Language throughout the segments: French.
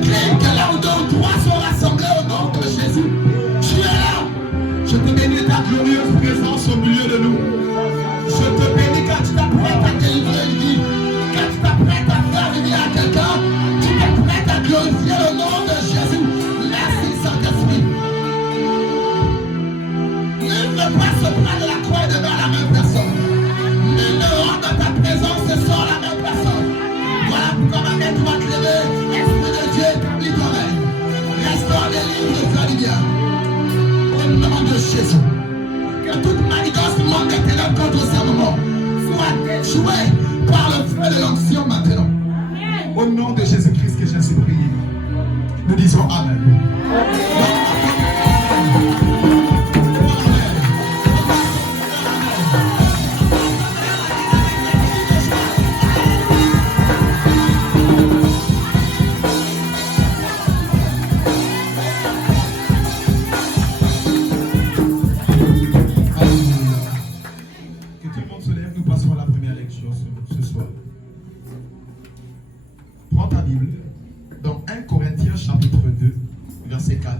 déclare que là où deux ou trois sont rassemblés au nom de Jésus, tu es là. Je te bénis ta glorieuse présence au milieu de nous. Je te bénis quand tu t'apprêtes à délivrer une vie. Quand tu t'apprêtes à faire une vie à quelqu'un, tu t'apprêtes à glorifier le nom de Jésus. Merci Saint-Esprit. Nul ne peut se prendre la croix et devant la même personne. Nul ne rentre dans ta présence et sort la même personne. Voilà pourquoi ma main doit te lever. Esprit de Dieu, établis ton règne. Restaure des livres et fais du bien. Au nom de Jésus. Que toute manigance manque de ténèbres contre ce moment soit déjouée par le feu de l'onction maintenant. Amen. Au nom de Jésus-Christ que j'ai ainsi prié. Nous disons Amen. Ce soir. Prends ta Bible dans 1 Corinthiens chapitre 2, verset 4.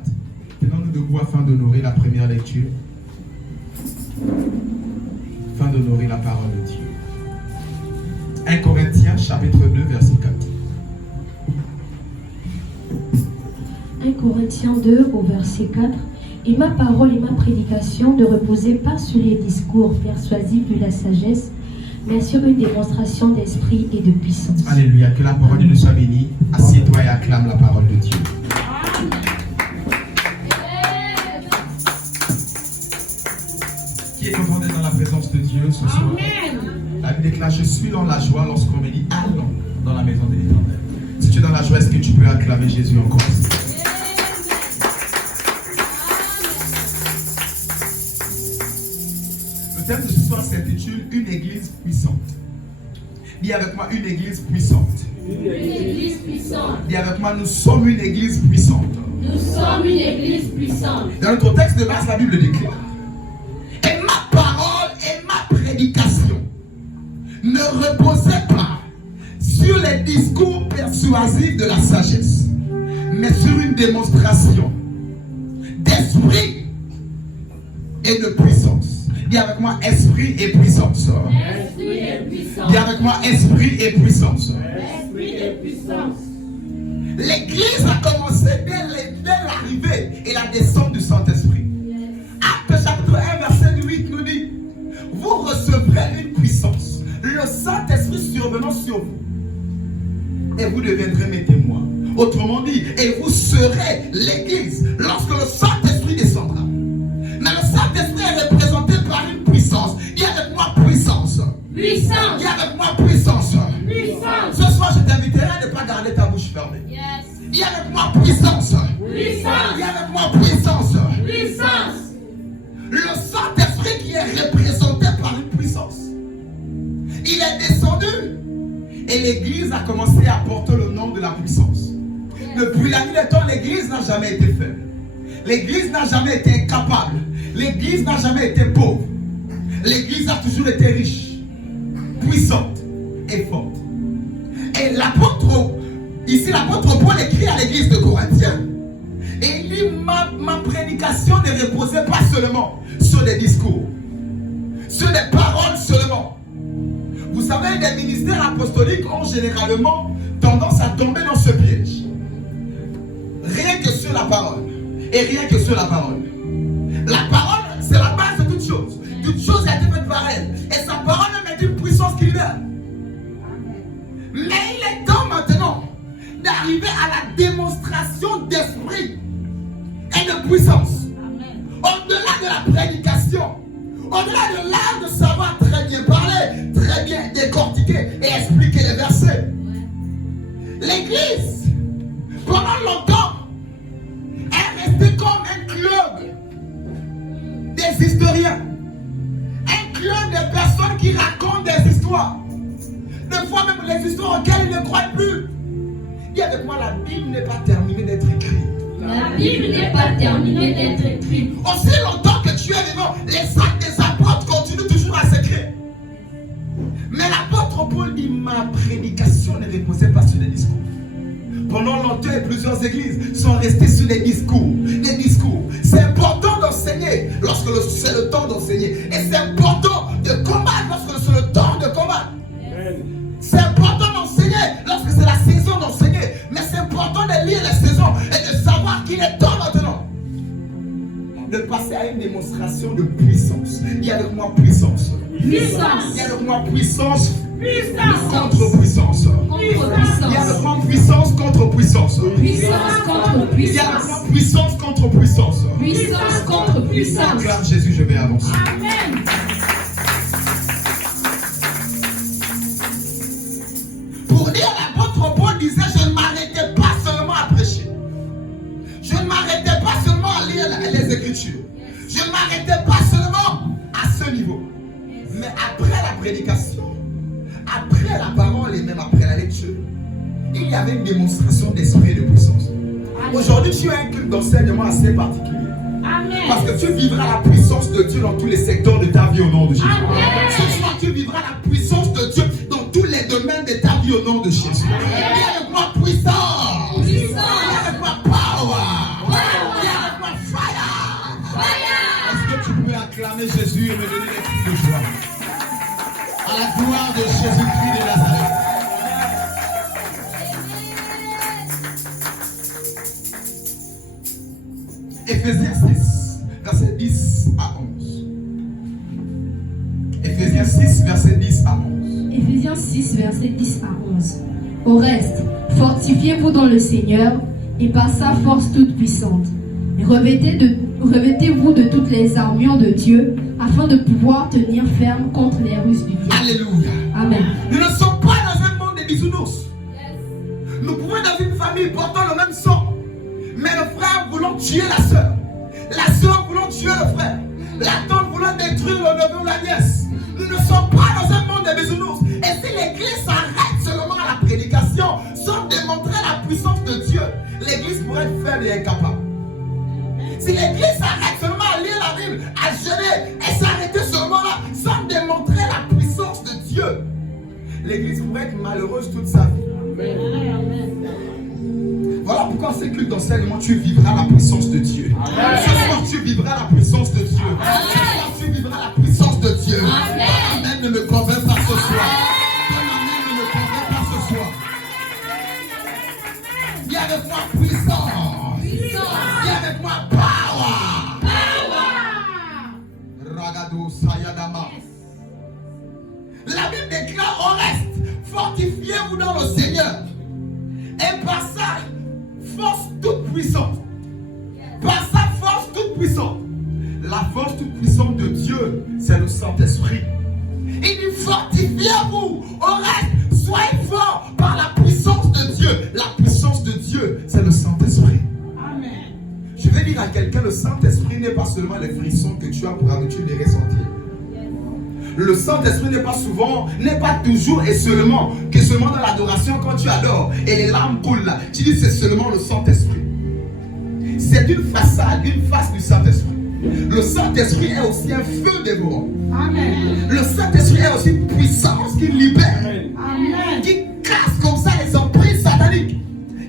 Tenons-nous debout afin d'honorer la première lecture, afin d'honorer la parole de Dieu. 1 Corinthiens chapitre 2, verset 4. 1 Corinthiens 2 au verset 4. Et ma parole et ma prédication ne reposaient pas sur les discours persuasifs de la sagesse, mais sur une démonstration d'esprit et de puissance. Alléluia, que la parole de Dieu soit bénie. Assieds-toi et acclame la parole de Dieu. Qui est content d'être dans la présence de Dieu ce soir? La Bible déclare, je suis dans la joie lorsqu'on me dit allons dans la maison de l'Éternel. Si tu es dans la joie, est-ce que tu peux acclamer Jésus encore? Le thème de ce soir s'intitule Une église puissante. Dis avec moi, une église puissante. Une église puissante. Dis avec moi, nous sommes une église puissante. Nous sommes une église puissante. Dans notre texte de base, la Bible déclare: et ma parole et ma prédication ne reposaient pas sur les discours persuasifs de la sagesse, mais sur une démonstration d'esprit et de puissance. Dis avec moi, esprit et puissance. Esprit et puissance. Dis avec moi, esprit et puissance. Esprit et puissance. L'église a commencé dès l'arrivée et la descente du Saint-Esprit. Acte chapitre 1, verset 8 nous dit: vous recevrez une puissance, le Saint-Esprit survenant sur vous, et vous deviendrez mes témoins. Autrement dit, et vous serez l'église lorsque le Saint-Esprit descendra. Mais le Saint-Esprit est représenté par une puissance. Dis avec moi, puissance. Puissance. Dis avec moi, puissance. Puissance. Ce soir, je t'inviterai à ne pas garder ta bouche fermée. Yes. Dis avec moi, puissance. Puissance. Dis avec moi, puissance. Puissance. Le Saint-Esprit qui est représenté par une puissance. Il est descendu et l'église a commencé à porter le nom de la puissance. Depuis la nuit des temps, l'église n'a jamais été faible. L'église n'a jamais été incapable. L'église n'a jamais été pauvre. L'église a toujours été riche, puissante et forte. Et l'apôtre, ici l'apôtre Paul écrit à l'église de Corinthiens. Et il dit, ma prédication ne reposait pas seulement sur des discours, sur des paroles seulement. Vous savez, les ministères apostoliques ont généralement tendance à tomber dans ce piège. Rien que sur la parole. Et rien que sur la parole. La parole, c'est la base de toute chose. Toute chose a été faite par elle. Et sa parole même est une puissance qui libère. Mais il est temps maintenant d'arriver à la démonstration d'esprit et de puissance. Au-delà de la prédication, au-delà de l'art de savoir très bien parler, très bien décortiquer et expliquer les versets. L'église, pendant longtemps, est restée comme un club des historiens, un club de personnes qui racontent des histoires, des fois même les histoires auxquelles ils ne croient plus. Dis avec moi, la Bible n'est pas terminée d'être écrite. La Bible n'est pas terminée d'être écrite. Aussi longtemps que tu es vivant, les actes des apôtres continuent toujours à s'écrire. Mais l'apôtre Paul dit, ma prédication ne reposait pas sur des discours. pendant longtemps, plusieurs églises sont restées sur des discours. Des discours. C'est important d'enseigner lorsque c'est le temps d'enseigner. Et c'est important de combattre lorsque c'est le temps de combattre. C'est important d'enseigner lorsque c'est la saison d'enseigner. Mais c'est important de lire les saisons et de savoir qu'il est temps maintenant de passer à une démonstration de puissance. Dis avec moi puissance. Puissance. Dis avec moi puissance. Puissance. Contre puissance. Dis avec moi puissance contre puissance. Puissance contre Dis avec puissance. moi puissance contre puissance. Puissance contre puissance. Acclame Jésus, je vais avancer. Amen. Pour dire l'apôtre Paul disait, je ne m'arrêtais pas seulement à prêcher. Je ne m'arrêtais pas seulement à lire les Écritures. Je ne m'arrêtais pas seulement à ce niveau. Mais après la prédication, après la parole et même après la lecture, il y avait une démonstration d'esprit et de puissance. Aujourd'hui, tu as un culte d'enseignement assez particulier. Amen. Parce que tu vivras la puissance de Dieu dans tous les secteurs de ta vie au nom de Jésus. Amen. Ce soir, tu vivras la puissance de Dieu dans tous les domaines de ta vie au nom de Jésus. Dis avec moi puissance. Dis avec moi power. Dis avec moi fire. Est-ce que tu peux acclamer Jésus et me donner des cris de joie? À la gloire de Jésus-Christ de Nazareth. Éphésiens 6, verset 10 à 11. Éphésiens 6, verset 10 à 11. Éphésiens 6, verset 10 à 11. Au reste, fortifiez-vous dans le Seigneur et par sa force toute puissante. Et revêtez-vous de toutes les armures de Dieu afin de pouvoir tenir ferme contre les ruses du diable. Alléluia. Amen. Nous ne sommes pas dans un monde de bisounours. Nous pouvons être dans une famille portant le même sang. Mais le frère voulant tuer la soeur voulant tuer le frère, la tante voulant détruire le neveu ou la nièce. Nous ne sommes pas dans un monde de bisounours. Et si l'église s'arrête seulement à la prédication, sans démontrer la puissance de Dieu, l'église pourrait être faible et incapable. Si l'église s'arrête seulement à lire la Bible, à jeûner et s'arrêter seulement là, sans démontrer la puissance de Dieu, l'église pourrait être malheureuse toute sa vie. Amen. Voilà pourquoi c'est culte d'enseignement, tu vivras la puissance de Dieu. Amen. Ce soir, tu vivras la puissance de Dieu. Amen. Ce soir, tu vivras la puissance de Dieu. Amen. Amen ne me convainc pas ce soir. Amen ne me convainc pas ce soir. Viens avec moi puissance. Viens avec moi power. Ragado Sayadama. La Bible déclare au reste, fortifiez-vous dans le Seigneur. Et par sa force toute puissante, par sa force toute puissante, la force toute puissante de Dieu, c'est le Saint-Esprit. Il dit fortifiez-vous, au reste, soyez forts par la puissance de Dieu. La puissance de Dieu, c'est le Saint-Esprit. Amen. Je vais dire à quelqu'un, le Saint-Esprit n'est pas seulement les frissons que tu as pour habitude de ressentir. Le Saint-Esprit n'est pas toujours et seulement dans l'adoration quand tu adores et les larmes coulent là. Tu dis c'est seulement le Saint-Esprit. C'est une façade, une face du Saint-Esprit. Le Saint-Esprit est aussi un feu dévorant. Amen. Le Saint-Esprit est aussi une puissance qui libère, Amen. qui casse comme ça les emprises sataniques,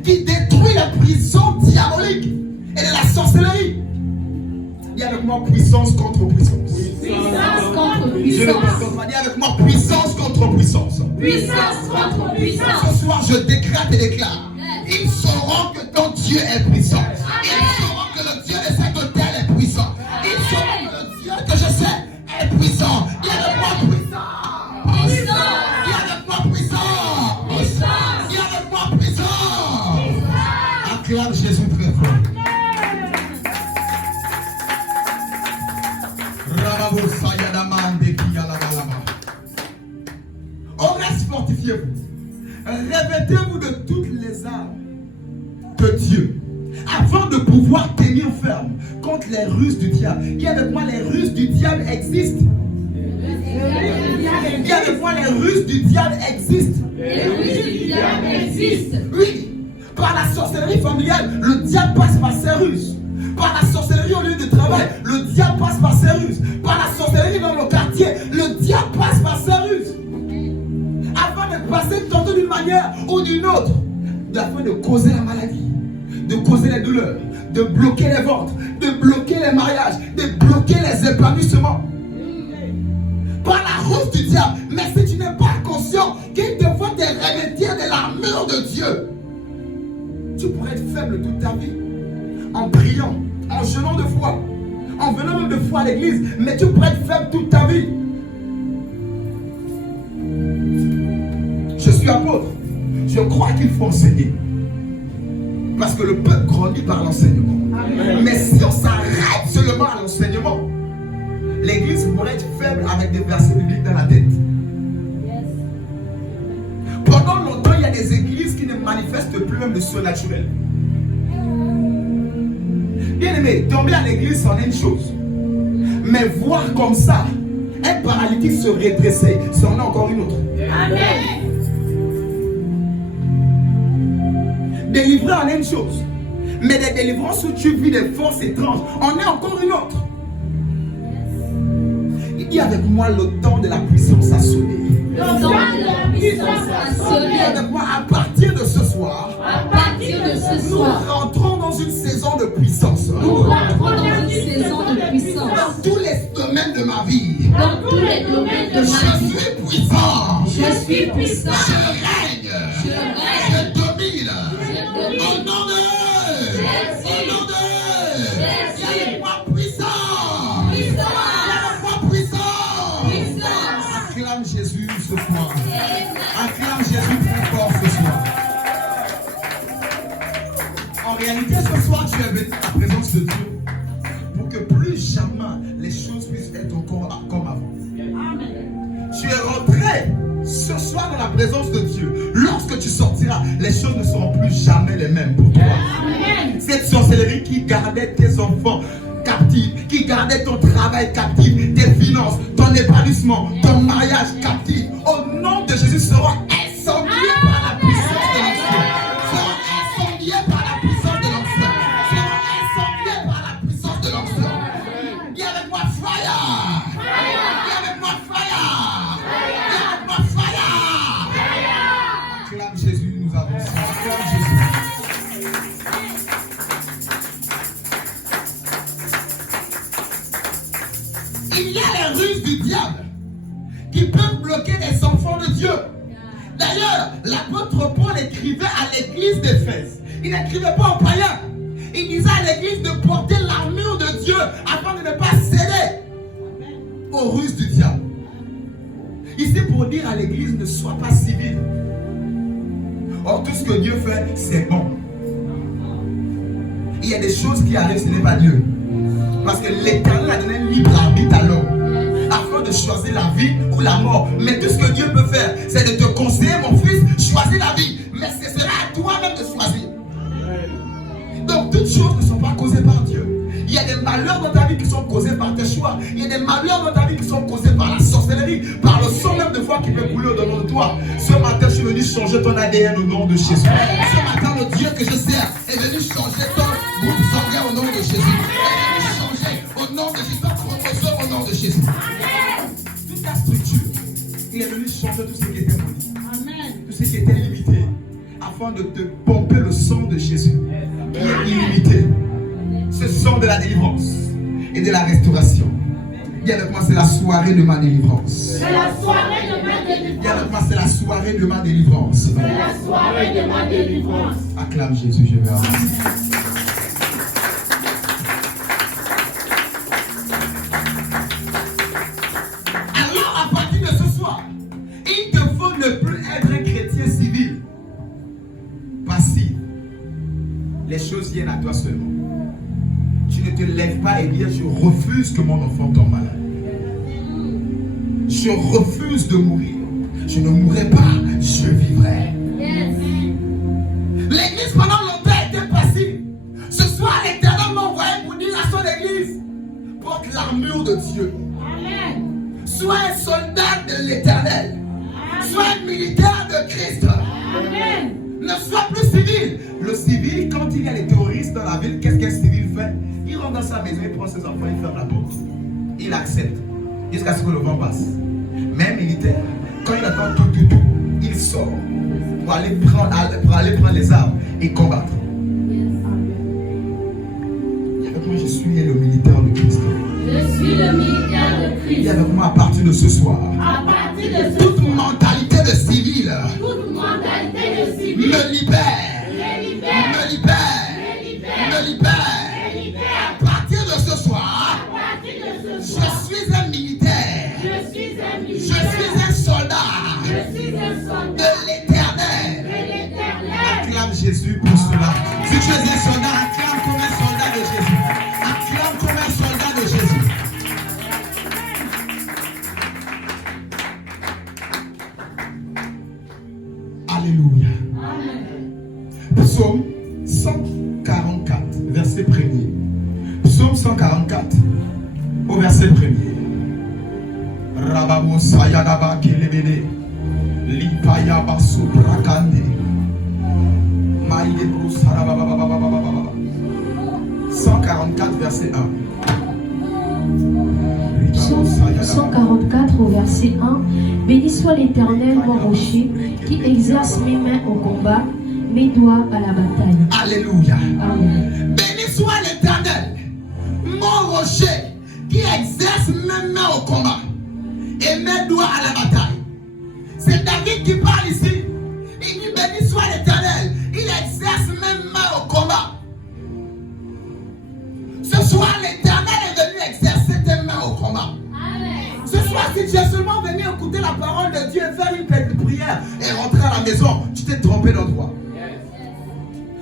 qui détruit la prison diabolique et de la sorcellerie. Il y a avec moi puissance contre puissance. Puissance contre Je ne puissance. peux pas dire avec moi puissance contre puissance. Puissance contre puissance. Ce soir, je décrète et déclare. Ils sauront que ton Dieu est puissant. Ils sauront que le Dieu de cette hôtel est puissant. Ils sauront que le Dieu que je sais est puissant. Dis avec moi puissant. Dis avec moi puissant. Dis avec moi puissant. Acclame Jésus très fort. On reste fortifiez-vous. Revêtez-vous de toutes les armes de Dieu afin de pouvoir tenir ferme contre les ruses du diable. Dis avec moi, les ruses du diable existent. Dis avec moi, les ruses du diable existent. Les ruses du diable existent. Oui, par la sorcellerie familiale, le diable passe par ses ruses. Par la sorcellerie au lieu de travail, le diable passe par ses ruses. Par la sorcellerie dans le quartier, le diable passe par ses ruses. Afin de passer tantôt d'une manière ou d'une autre, afin de causer la maladie, de causer les douleurs, de bloquer les ventres, de bloquer les mariages, de bloquer les épanouissements. Par la ruse du diable. Mais si tu n'es pas conscient qu'il te faut te revêtir de l'armure de Dieu, tu pourrais être faible toute ta vie. En priant, en jeûnant de foi, en venant même de foi à l'église, mais tu pourrais être faible toute ta vie. Je suis apôtre. Je crois qu'il faut enseigner. Parce que le peuple grandit par l'enseignement. Mais si on s'arrête seulement à l'enseignement, l'église pourrait être faible avec des versets bibliques dans la tête. Pendant longtemps, il y a des églises qui ne manifestent plus même le surnaturel. Bien aimé, tomber à l'église, c'en est une chose. Mais voir comme ça, un paralytique se redresser, c'en est encore une autre. Amen. Délivrer en est une chose. Mais des délivrances où tu vis des forces étranges, en est encore une autre. Il dit avec moi, le temps de la puissance a sonné. Le temps de la puissance a sonné. Il dit avec moi, à partir de ce soir, À partir de ce soir, nous rentrons dans une saison de puissance. nous rentrons dans une saison de puissance. Dans tous les domaines de ma vie, Dans tous les domaines de je ma vie, suis puissant. je suis puissant. Je règne. Je règne. Je domine. Je domine. Au nom de Jésus. Au nom de Jésus. Avec-moi puissant. Puissant. Avec-moi puissant. Puissance. Acclame Jésus ce soir. Amen. Acclame Jésus très fort ce soir. En réalité, ce soir, tu es venu à la présence de Dieu pour que plus jamais les choses puissent être encore comme avant. Tu es rentré ce soir dans la présence de Dieu. Lorsque tu sortiras, les choses ne seront plus jamais les mêmes pour toi. Amen. Cette sorcellerie qui gardait tes enfants captifs, qui gardait ton travail captif, tes finances, ton épanouissement, ton mariage captif, au nom de Jésus sera incendié par la puissance de l'onction. Sera incendié par la puissance de l'onction. Sera incendié par la puissance de l'onction. Dis avec moi fire. Dis avec moi fire. Dis avec moi fire. Acclame Jésus, nous avançons. Acclame Jésus. Il y a les ruses du diable qui peuvent bloquer les enfants de Dieu. D'ailleurs, l'apôtre Paul écrivait à l'église d'Éphèse. Il n'écrivait pas aux païens. Il disait à l'église de porter l'armure de Dieu afin de ne pas céder aux ruses du diable. Ici pour dire à l'église, ne sois pas civil. Or, tout ce que Dieu fait, c'est bon. Il y a des choses qui arrivent, ce n'est pas Dieu. Parce que l'Éternel a donné un libre arbitre à l'homme afin de choisir la vie ou la mort. Mais tout ce que Dieu peut faire, c'est de te conseiller, mon fils, choisis la vie. Mais ce sera à toi-même de choisir. Donc toutes choses ne sont pas causées par Dieu. Il y a des malheurs dans ta vie qui sont causés par tes choix. Il y a des malheurs dans ta vie qui sont causés par la sorcellerie, par le sang même de foi qui peut couler au-dedans de toi. Ce matin, je suis venu changer ton ADN au nom de Jésus. Ce matin, le Dieu que je sers est venu changer ton groupe sanguin au nom de Jésus. Est venu changer au nom de Jésus, ton chromosome au nom de Jésus. Toute ta structure, il est venu changer tout ce qui était maudit, tout ce qui était limité, afin de te pomper le sang de Jésus, qui est illimité. Ce sang de la délivrance et de la restauration. Dis avec moi, c'est la soirée de ma délivrance. C'est la soirée de ma Dis avec délivrance. moi, c'est la soirée de ma délivrance. C'est la soirée de ma délivrance. Acclame Jésus, je vais avancer. Alors, à partir de ce soir, il te faut ne plus être un chrétien civil, passif. Les choses viennent à toi seulement. Tu ne te lèves pas et dis je refuse que mon enfant tombe malade. Je refuse de mourir. Je ne mourrai pas, je vivrai. L'église pendant longtemps était passive. Ce soir, l'Éternel m'a envoyé pour dire à son église, porte l'armure de Dieu. Amen. Sois un soldat de l'Éternel. Sois un militaire de Christ. Amen. Ne sois plus civil. Le civil, quand il y a les terroristes dans la ville, qu'est-ce qu'un civil fait? Il rentre dans sa maison, il prend ses enfants, il ferme la porte. Il accepte jusqu'à ce que le vent passe. Même militaire, quand il attend tout, il il sort pour aller prendre les armes et combattre. Et avec moi, je suis le militaire de Christ. Je suis le militaire de Christ. Et avec moi, à partir de ce soir, À partir de ce toute mentalité de civil toute mentalité de civil me libère. me libère. Me libère. Me libère. Me libère. Me libère. À partir de ce soir, À partir de ce je soir, suis un militaire. je suis un Je militaire. suis un soldat Je suis un soldat de l'éternel. de l'Éternel. Acclame Jésus pour cela. Si tu es un soldat, acclame comme un soldat de Jésus. Acclame comme un soldat de Jésus. Alléluia. Psaume 144, verset 1er. Psaume 144, au verset 1er. Rababo Sayadaba Kelebede, Lipaya Basu Brakande, Maïde Brousarababa. 144, verset 1. Psaume 144 au verset 1. Béni soit l'Éternel, mon rocher, qui exerce mes mains au combat, mes doigts à la bataille. Alléluia. Amen. Béni soit l'Éternel, mon rocher, qui exerce mes mains au combat et mes doigts à la bataille. C'est David qui parle ici. Il dit béni soit l'Éternel, il exerce mes mains au combat. Ce soir, l'Éternel est venu exercer tes mains au combat. Ce soir, si tu es seulement venu écouter la parole de Dieu et faire une petite prière et rentrer à la maison, tu t'es trompé d'endroit.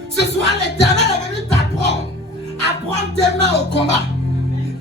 Ce soir, l'Éternel est venu t'apprendre à prendre tes mains au combat,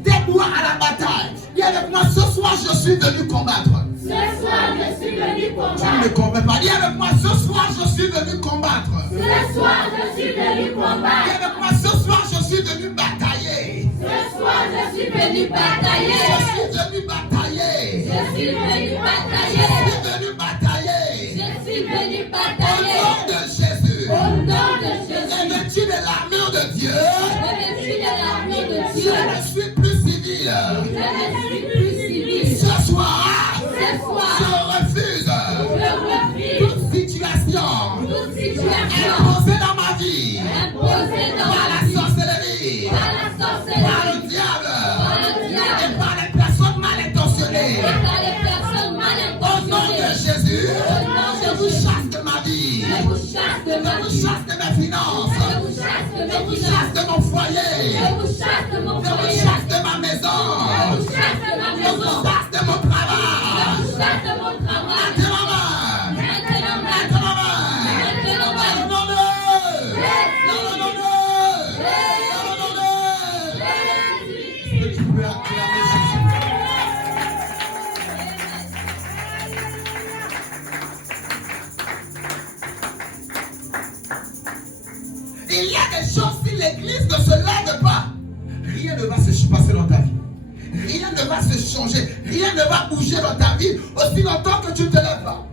tes doigts à la bataille. Dis avec moi, ce soir, je suis venu combattre. Ce soir, je suis venu Tu ne combattre. me comprends pas. Dis avec moi, ce soir, je suis venu combattre. Ce soir, je suis venu Dis combattre. avec moi, ce soir, je suis venu batailler. Ce soir, je suis venu Je batailler. suis venu batailler. Je suis venu Je batailler. suis venu batailler. Je suis venu Au batailler. nom de Jésus. Au nom de Jésus. Revêtu de l'armure de Dieu. Revêtu de l'armure de Je Dieu. ne suis plus civil. Je ne suis plus civil. Ce soir, Ce soir, je refuse je refuse toute situation toute situation imposée dans ma vie imposée dans par ma la vie sorcellerie, par la par sorcellerie, le diable par le diable, et par les personnes mal intentionnées. par les personnes mal Au nom de intentionnées. Jésus, Au nom de je vous Jésus. chasse de ma vie, Je vous chasse de je ma vous vie. chasse de mes finances, Je vous chasse de je mes vous finances. chasse de mon foyer, Je vous chasse de mon je vous foyer. chasse de ma maison, Je vous chasse de ma je vous maison. chasse de mon Je travail. vous chasse de mon travail. Mettez la main, Mettez la main. mettez la main. Mettez la main. Est-ce que tu peux acclamer Jésus? Il y a des choses, si l'église ne se lève pas, rien ne va se passer dans ta vie. Rien ne va se changer. Rien ne va bouger dans ta vie aussi longtemps que tu ne te lèves pas.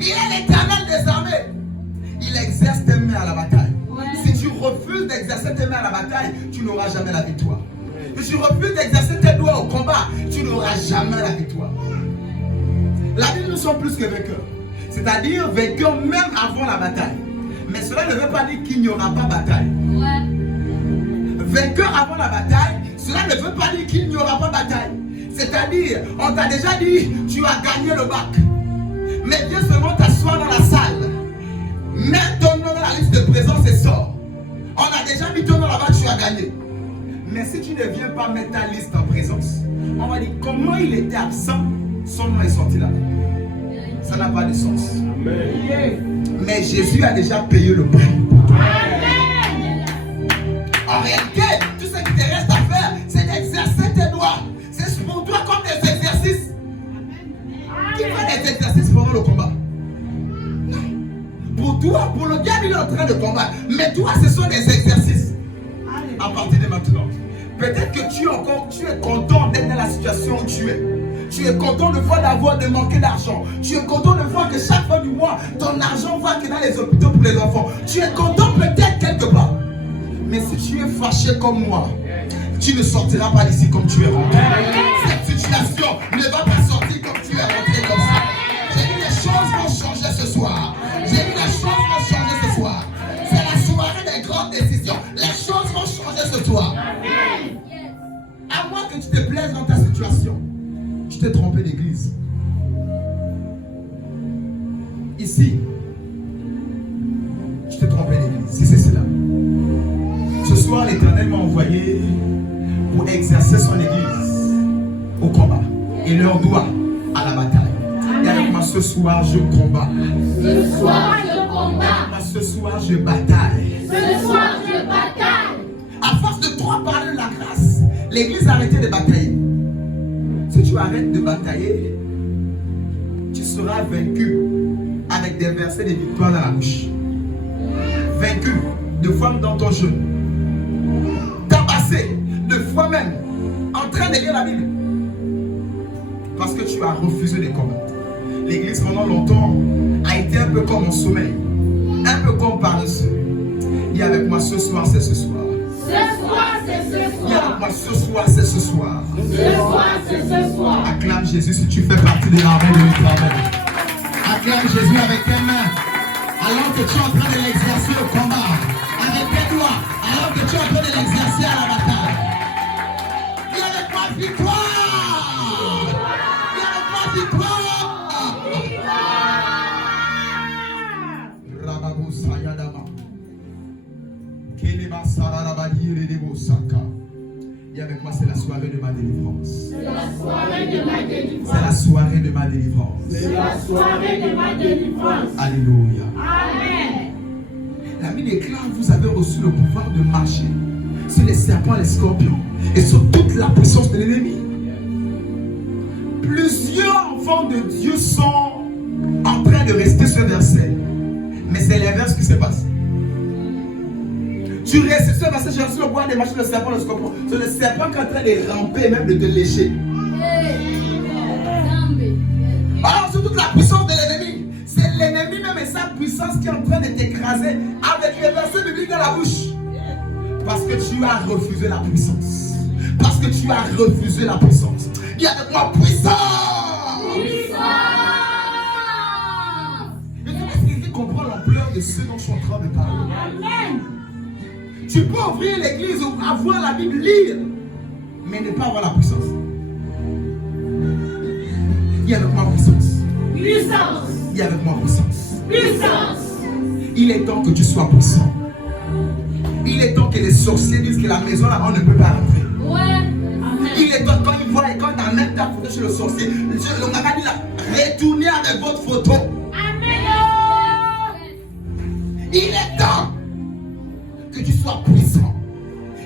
Il est l'Éternel des armées. Il exerce tes mains à la bataille. Si tu refuses d'exercer tes mains à la bataille, tu n'auras jamais la victoire. Si tu refuses d'exercer tes doigts au combat, tu n'auras jamais la victoire. La Bible, nous sommes plus que vainqueurs. C'est-à-dire vainqueurs même avant la bataille. Mais cela ne veut pas dire qu'il n'y aura pas bataille. Vainqueur avant la bataille, cela ne veut pas dire qu'il n'y aura pas bataille. C'est-à-dire, on t'a déjà dit, tu as gagné le bac. Mais viens seulement t'asseoir dans la salle. Mets ton nom dans la liste de présence et sors. On a déjà mis ton nom là-bas, tu as gagné. Mais si tu ne viens pas mettre ta liste en présence, on va dire comment il était absent, son nom est sorti là. Ça n'a pas de sens. Mais Jésus a déjà payé le prix. En réalité, tout ce qui te reste à faire, c'est d'exercer tes doigts. C'est pour toi comme des exercices. Qui fait des exercices pendant le combat? Pour toi, pour le diable, il est en train de combattre. Mais toi, ce sont des exercices. À partir de maintenant, peut-être que tu es content d'être dans la situation où tu es. Tu es content de voir de manquer d'argent. Tu es content de voir que chaque fin du mois, ton argent va que dans les hôpitaux pour les enfants. Tu es content peut-être quelque part. Mais si tu es fâché comme moi, tu ne sortiras pas d'ici comme tu es rentré. Cette situation ne va pas sortir comme tu es rentré comme ça. J'ai dit les choses vont changer bénédiction. Les choses vont changer ce soir. À moins que tu te plaises dans ta situation. Tu t'es trompé d'église. Ici, tu t'es trompé d'église. Si c'est cela. Ce soir, l'Éternel m'a envoyé pour exercer son église au combat. Et leur doigt à la bataille. Et avec moi ce soir, je combats. Ce soir, je combats. Moi, ce soir, je bataille. Ce soir, je bataille. À force de trop parler de la grâce, l'église a arrêté de batailler. Si tu arrêtes de batailler, tu seras vaincu avec des versets de victoire dans la bouche. Vaincu de fois dans ton jeûne. Tabassé de fois même en train de lire la Bible. Parce que tu as refusé de combattre. L'église pendant longtemps a été un peu comme en sommeil. Un peu comme paresseux. Et avec moi ce soir, c'est ce soir. Ce soir, c'est ce Et avec soir. moi ce soir, c'est ce soir. Ce soir, c'est ce soir. Acclame Jésus si tu fais partie de l'armée de l'Éternel. Acclame Jésus avec tes mains. Alors que tu es en train de l'exercer au combat. Avec tes doigts. Alors que tu es en train de l'exercer à la bataille. Et avec moi victoire. Et avec moi victoire. Rababou Sayadama. Keleba Sararabadi Redebo Saka. Et avec moi, c'est la soirée de ma délivrance. C'est la soirée de ma délivrance. C'est la soirée de ma délivrance. C'est la soirée de ma délivrance. Alléluia. Amen. La Bible déclare, vous avez reçu le pouvoir de marcher sur les serpents et les scorpions et sur toute la puissance de l'ennemi. Plusieurs enfants de Dieu sont en train de rester sur ce verset. Mais c'est l'inverse qui se passe. Tu restes sur le verset, j'ai reçu le pouvoir de marcher sur le serpent et le scorpion. C'est le serpent qui est en train de ramper, même de te lécher. Alors, sur toute la puissance de l'ennemi, c'est l'ennemi même et sa puissance qui est en train de t'écraser avec les versets bibliques dans la bouche. Parce que tu as refusé la puissance. Parce que tu as refusé la puissance. Dis avec moi, puissance! Puissance! Je ne sais pas si tu comprends l'ampleur de ce dont je suis en train de parler. Amen. Tu peux ouvrir l'église ou avoir la Bible, lire, mais ne pas avoir la puissance. Dis avec moi, puissance. Puissance! Dis avec moi, puissance. Puissance! Il est temps que tu sois puissant. Il est temps que les sorciers disent que la maison là, on ne peut pas rentrer. Ouais. Amen. Il est temps quand ils voient et quand tu amènes ta photo chez le sorcier, le maman dit là, retournez avec votre photo. Amen. Il est temps que tu sois puissant.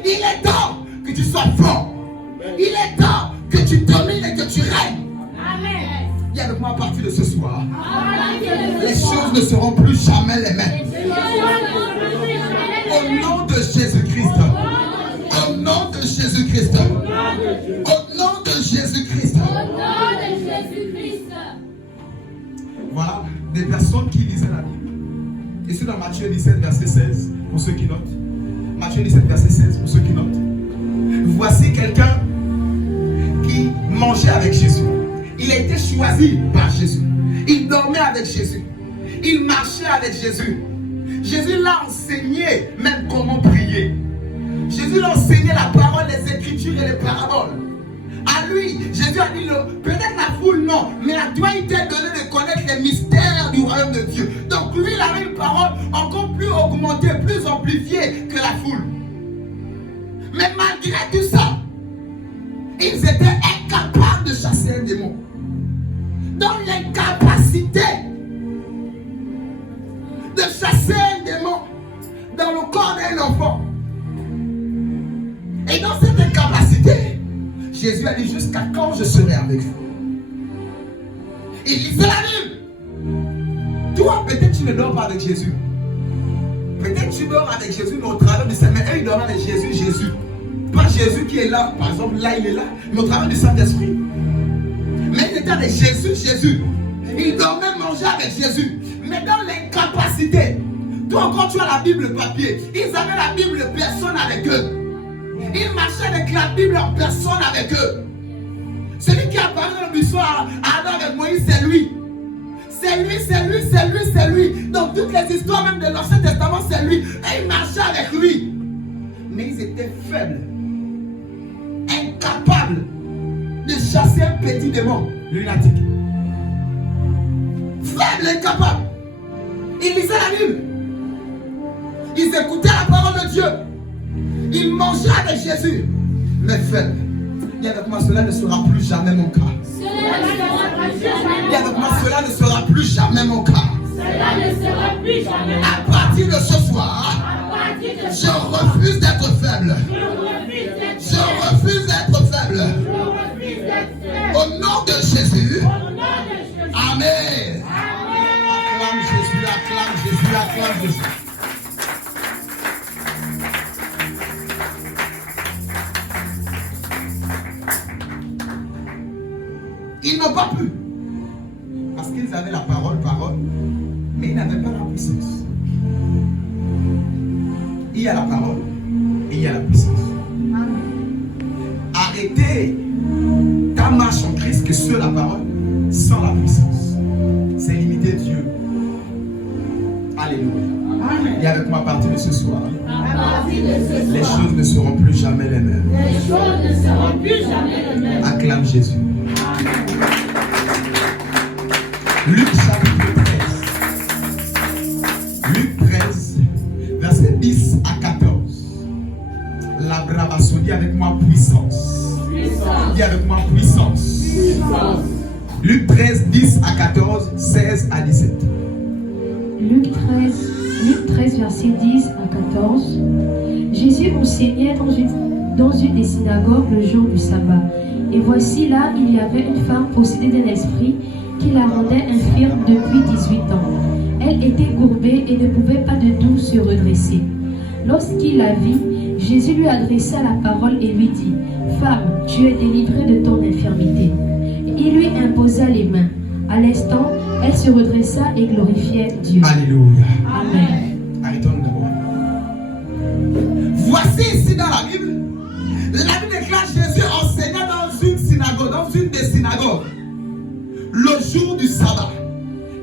Il est temps que tu sois fort. Il est temps que tu domines et que tu règnes. Amen. Dis avec moi à partir de ce soir, Amen. les choses ne seront plus jamais les mêmes. Au nom de Jésus-Christ. Au nom de Jésus-Christ. Au nom de Jésus-Christ. Au nom de Jésus-Christ. Voilà des personnes qui lisaient la Bible. Et c'est dans Matthieu 17, verset 16, pour ceux qui notent. Matthieu 17, verset 16, pour ceux qui notent. Voici quelqu'un qui mangeait avec Jésus. Il a été choisi par Jésus. Il dormait avec Jésus. Il marchait avec Jésus. Jésus l'a enseigné même comment prier. Jésus l'a enseigné la parole, les écritures et les paraboles. À lui, Jésus a dit, peut-être la foule non, mais à toi il t'est donné de connaître les mystères du royaume de Dieu. Donc lui il avait une parole encore plus augmentée, plus amplifiée que la foule. Mais malgré tout ça, ils étaient incapables de chasser un démon. Dans l'incapacité de chasser un démon dans le corps d'un enfant. Et dans cette incapacité, Jésus a dit, jusqu'à quand je serai avec vous? Il lisait la Bible. Toi, peut-être tu ne dors pas avec Jésus. Peut-être tu dors avec Jésus, mais au travers du Saint-Esprit. Mais eux, ils dorment avec Jésus, Jésus. Pas Jésus qui est là, par exemple, là, il est là, mais au travers du Saint-Esprit. Mais ils étaient avec Jésus, Jésus. Ils dormaient, mangeaient avec Jésus. Mais dans l'incapacité, toi, quand tu as la Bible papier, ils avaient la Bible personne avec eux. Ils marchaient avec la Bible en personne avec eux. Celui qui a parlé dans le buisson à Adam avec Moïse, c'est lui. C'est lui, c'est lui, c'est lui, c'est lui. Donc toutes les histoires même de l'Ancien Testament, c'est lui. Et ils marchaient avec lui. mais ils étaient faibles, incapables de chasser un petit démon lunatique. Faibles, incapables. Ils lisaient la Bible. Ils écoutaient la parole de Dieu. Ils mangeaient avec Jésus, mais faibles. Dis avec moi, cela ne sera plus jamais mon cas. Dis avec moi, cela ne sera plus jamais mon cas. Cela ne sera plus jamais. À partir de ce soir, je refuse d'être faible. Je refuse d'être faible. Au nom de Jésus. Amen. Acclame Jésus, acclame Jésus, acclame Jésus. Ils n'ont pas pu. Parce qu'ils avaient la parole, mais ils n'avaient pas la puissance. Il y a la parole et il y a la puissance. Arrêtez ta marche en Christ que sur la parole, sans la puissance. C'est limiter Dieu. Alléluia. Et avec moi à partir de ce soir, les choses ne seront plus jamais les mêmes. Acclame Jésus. Luc chapitre 13. Luc 13, verset 10 à 14. La bravasso, dis avec moi puissance. Dis avec moi puissance. Luc 13, 10 à 14, 16 à 17. Luc 13, verset 10 à 14. Jésus enseignait dans une des synagogues le jour du sabbat. Et voici là, il y avait une femme possédée d'un esprit qui la rendait infirme depuis 18 ans. Elle était courbée et ne pouvait pas de tout se redresser. Lorsqu'il la vit, Jésus lui adressa la parole et lui dit: Femme, tu es délivrée de ton infirmité. Il lui imposa les mains. À l'instant, elle se redressa et glorifiait Dieu. Alléluia. Amen. Arrêtons d'abord. Voici ici dans la Bible déclare Jésus enseignait dans une synagogue, dans une des synagogues, le jour du sabbat.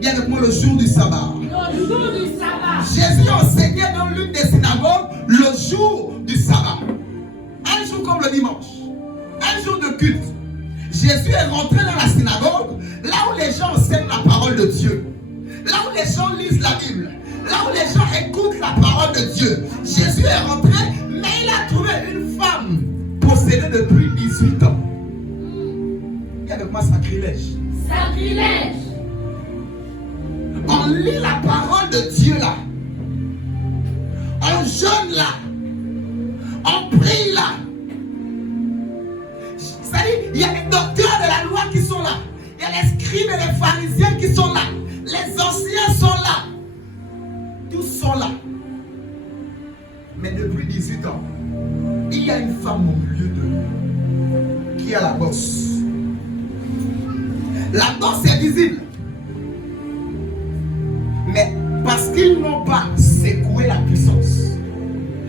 Dis avec moi, le jour du sabbat. Le jour du sabbat. Jésus enseignait dans l'une des synagogues le jour du sabbat. Un jour comme le dimanche. Un jour de culte. Jésus est rentré dans la synagogue, là où les gens enseignent la parole de Dieu. Là où les gens lisent la Bible. Là où les gens écoutent la parole de Dieu. Jésus est rentré, mais il a trouvé une femme possédée depuis 18 ans. Il y a avec moi sacrilège. Sacrilège. On lit la parole de Dieu là. On jeûne là. On prie là. C'est-à-dire, il y a les docteurs de la loi qui sont là. Il y a les scribes et les pharisiens qui sont là. Les anciens sont là. Tous sont là. Mais depuis 18 ans, il y a une femme au milieu d'eux qui a la bosse. La bosse est visible. Mais parce qu'ils n'ont pas secoué la puissance,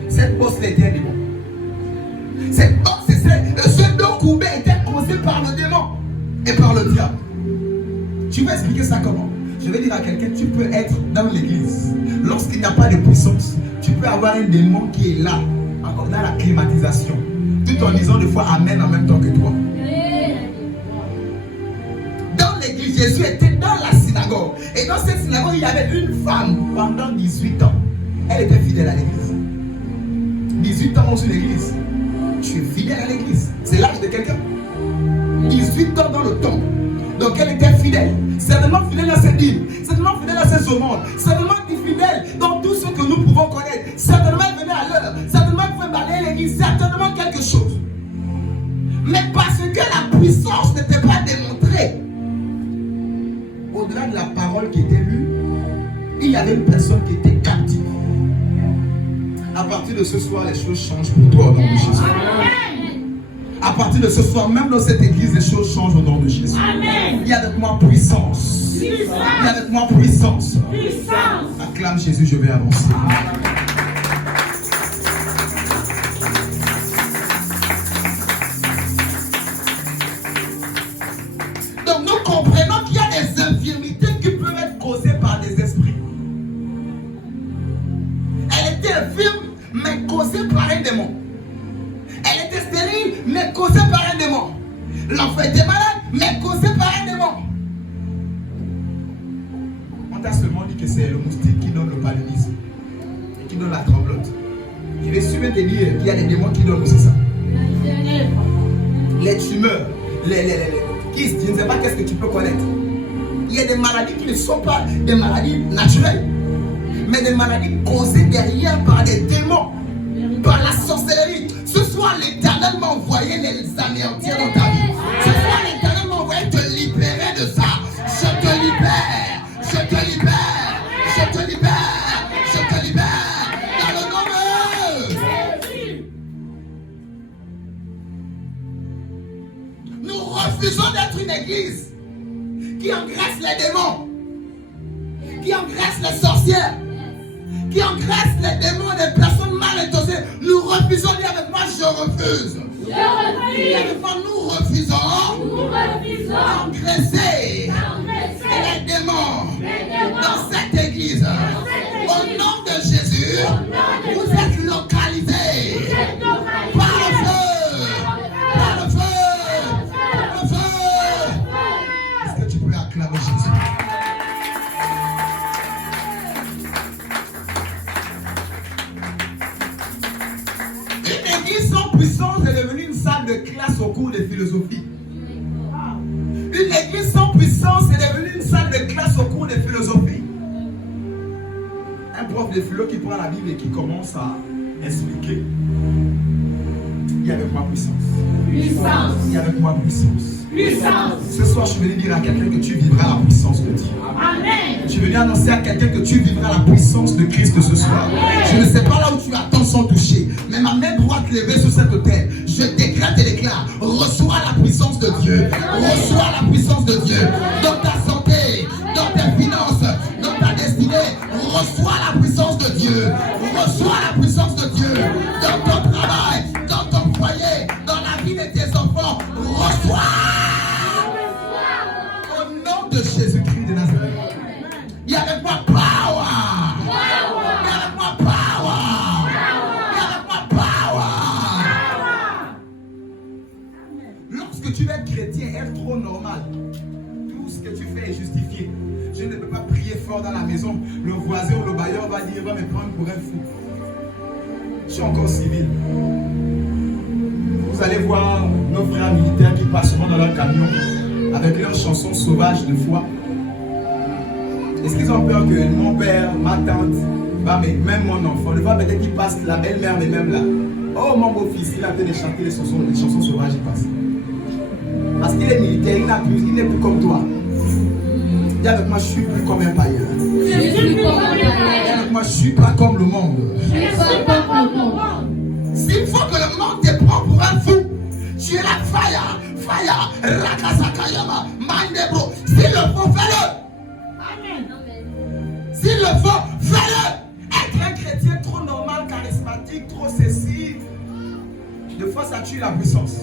cette bosse était un démon. Cette bosse, ce dos courbé était causé par le démon et par le diable. Tu peux expliquer ça comment? Je vais dire à quelqu'un, tu peux être dans l'église. Lorsqu'il n'y a pas de puissance, tu peux avoir un démon qui est là, encore dans la climatisation, tout en disant deux fois Amen en même temps que toi. Dans l'église, Jésus était dans la synagogue. Et dans cette synagogue, il y avait une femme pendant 18 ans. Elle était fidèle à l'église. 18 ans dans une église. Tu es fidèle à l'église. C'est l'âge de quelqu'un. 18 ans dans le temps. Donc elle était fidèle. Certainement fidèle à ses dîmes. Certainement fidèle à ses aumônes. Certainement fidèle dans tout ce que nous pouvons connaître. Certainement elle venait à l'heure. Certainement elle pouvait balayer l'église. Certainement quelque chose. Mais parce que la puissance n'était pas démontrée, au-delà de la parole qui était lue, il y avait une personne qui était captive. À partir de ce soir, les choses changent pour toi au nom de Jésus. À partir de ce soir, même dans cette église, les choses changent au nom de Jésus. Amen. Il y a avec moi puissance. Il y a avec moi puissance. Acclame Jésus, je vais avancer. Donc nous comprenons qu'il y a des infirmités qui peuvent être causées par des esprits. Elle était infirme, mais causée par un démon. Elle était stérile, mais causée par un démon. L'enfant était malade, mais causé par un démon. On t'a seulement dit que c'est le moustique qui donne le paludisme et qui donne la tremblote. Je vais suivre te dire qu'il y a des démons qui donnent aussi ça. Les tumeurs, les kystes, je ne sais pas qu'est-ce que tu peux connaître. Il y a des maladies qui ne sont pas des maladies naturelles, mais des maladies causées derrière par des démons, par la sorcellerie. Ce soir, l'Éternel m'a envoyé les anéantir dans ta vie. Ce soir, l'Éternel m'a envoyé te libérer de ça. Je te libère, je te libère, je te libère, je te libère. Dans le nom de Jésus. Nous refusons d'être une église qui engraisse les démons, qui engraisse les sorcières, qui engraisse les démons et les personnes mal intentionnelles. Nous refusons, dis avec moi, je refuse. Je refuse. Dis avec moi, nous refusons d'engraisser les démons dans cette église. Au nom de Jésus, vous êtes localisés par le feu, par le feu, par le feu. Est-ce que tu peux acclamer Jésus? Une église sans puissance est devenue une salle de classe au cours de philosophie. Une église sans puissance est devenue une salle de classe au cours de philosophie. Un prof de philo qui prend la Bible et qui commence à expliquer. Il y a avec moi puissance. Puissance. Il y a avec moi puissance. Puissance. Ce soir, je suis venu dire à quelqu'un que tu vivras la puissance de Dieu. Amen. Je suis venu annoncer à quelqu'un que tu vivras la puissance de Christ ce soir. Je ne sais pas là où tu attends sans toucher, mais ma main droite levée sur cette autel, je décrète et déclare, reçois la puissance de Dieu. Reçois la puissance de Dieu. Dans ta santé, dans tes finances, dans ta destinée, reçois la puissance de Dieu. Reçois la puissance de Dieu. Dans ton travail, dans ton foyer, dans la vie de tes enfants, reçois. Au nom de Jésus-Christ de Nazareth. Il y a avec moi power. Il y a avec moi power. Il y a avec moi power. Lorsque tu es chrétien, être trop normal, tout ce que tu fais est justifié. Je ne peux pas prier fort dans la maison. Le voisin ou le bailleur va dire, va me prendre pour un fou. Je suis encore civil. Vous allez voir nos frères militaires qui passent souvent dans leur camion avec leurs chansons sauvages de foi. Est-ce qu'ils ont peur que mon père, ma tante, même mon enfant, le fois peut-être qu'il passe, la belle-mère, mais même là. Oh mon beau-fils, il a fait de chanter les chansons sauvages, il passe. Parce qu'il est militaire, il n'est plus comme toi. Dis avec moi, je suis plus comme un païen. Dis avec moi, je suis pas comme le monde. S'il faut que le monde te prend pour un fou, tu es là, fire, rakasakayama, mindebro. S'il le faut, fais-le. S'il le faut, fais-le. Être un chrétien trop normal, charismatique, trop ceci, des fois ça tue la puissance.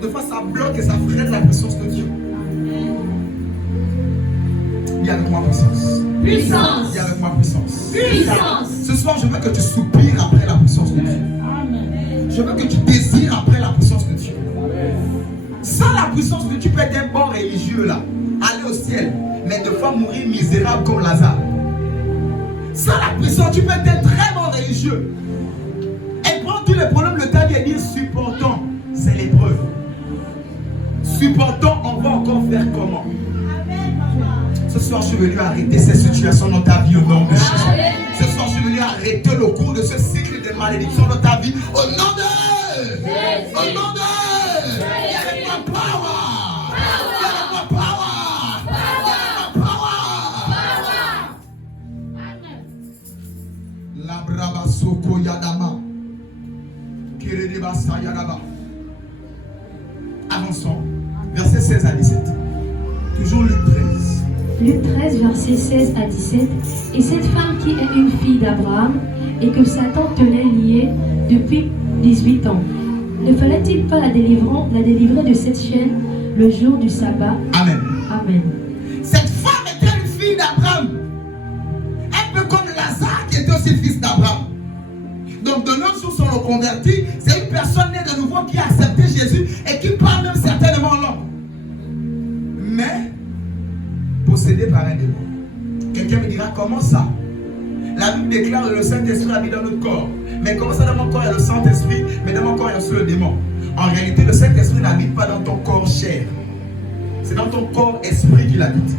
Des fois ça bloque et ça freine la puissance de Dieu. Il y a avec moi puissance. Puissance. Il y a avec moi puissance. Puissance. Ce soir, je veux que tu soupires après la puissance de Dieu. Je veux que tu désires après la puissance de Dieu. Sans la puissance de Dieu, tu peux être un bon religieux là, aller au ciel, mais de fois mourir misérable comme Lazare. Sans la puissance, tu peux être un très bon religieux et prendre tous les problèmes de ta vie et dire supportons, c'est l'épreuve. Supportons, on va encore faire comment? Ce soir, je suis venu arrêter ces situations dans ta vie au nom de Jésus. Ce soir, je suis venu arrêter le cours de ce cycle de malédiction dans ta vie au nom de Jésus. Au nom de Jésus. Il y a avec moi power. Il y a avec moi power. Il y a avec moi power. La brava soko yadama. Kirideba sayadaba. Avançons. Versets 16 à 17. Toujours Luc 13. Luc 13, versets 16 à 17. Et cette femme qui est une fille d'Abraham et que Satan tenait liée depuis 18 ans, ne fallait-il pas la délivrer de cette chaîne le jour du sabbat? Amen. Amen. Cette femme était une fille d'Abraham. Un peu comme Lazare qui était aussi fils d'Abraham. Donc de nos jours, sur le converti, c'est une personne née de nouveau qui a accepté Jésus et qui parle même certainement en langue. Mais possédé par un démon. Quelqu'un me dira, comment ça? La Bible déclare que le Saint-Esprit habite dans notre corps. Mais comment ça, dans mon corps il y a le Saint-Esprit, mais dans mon corps il y a aussi le démon? En réalité, le Saint-Esprit n'habite pas dans ton corps chair. C'est dans ton corps esprit qu'il habite.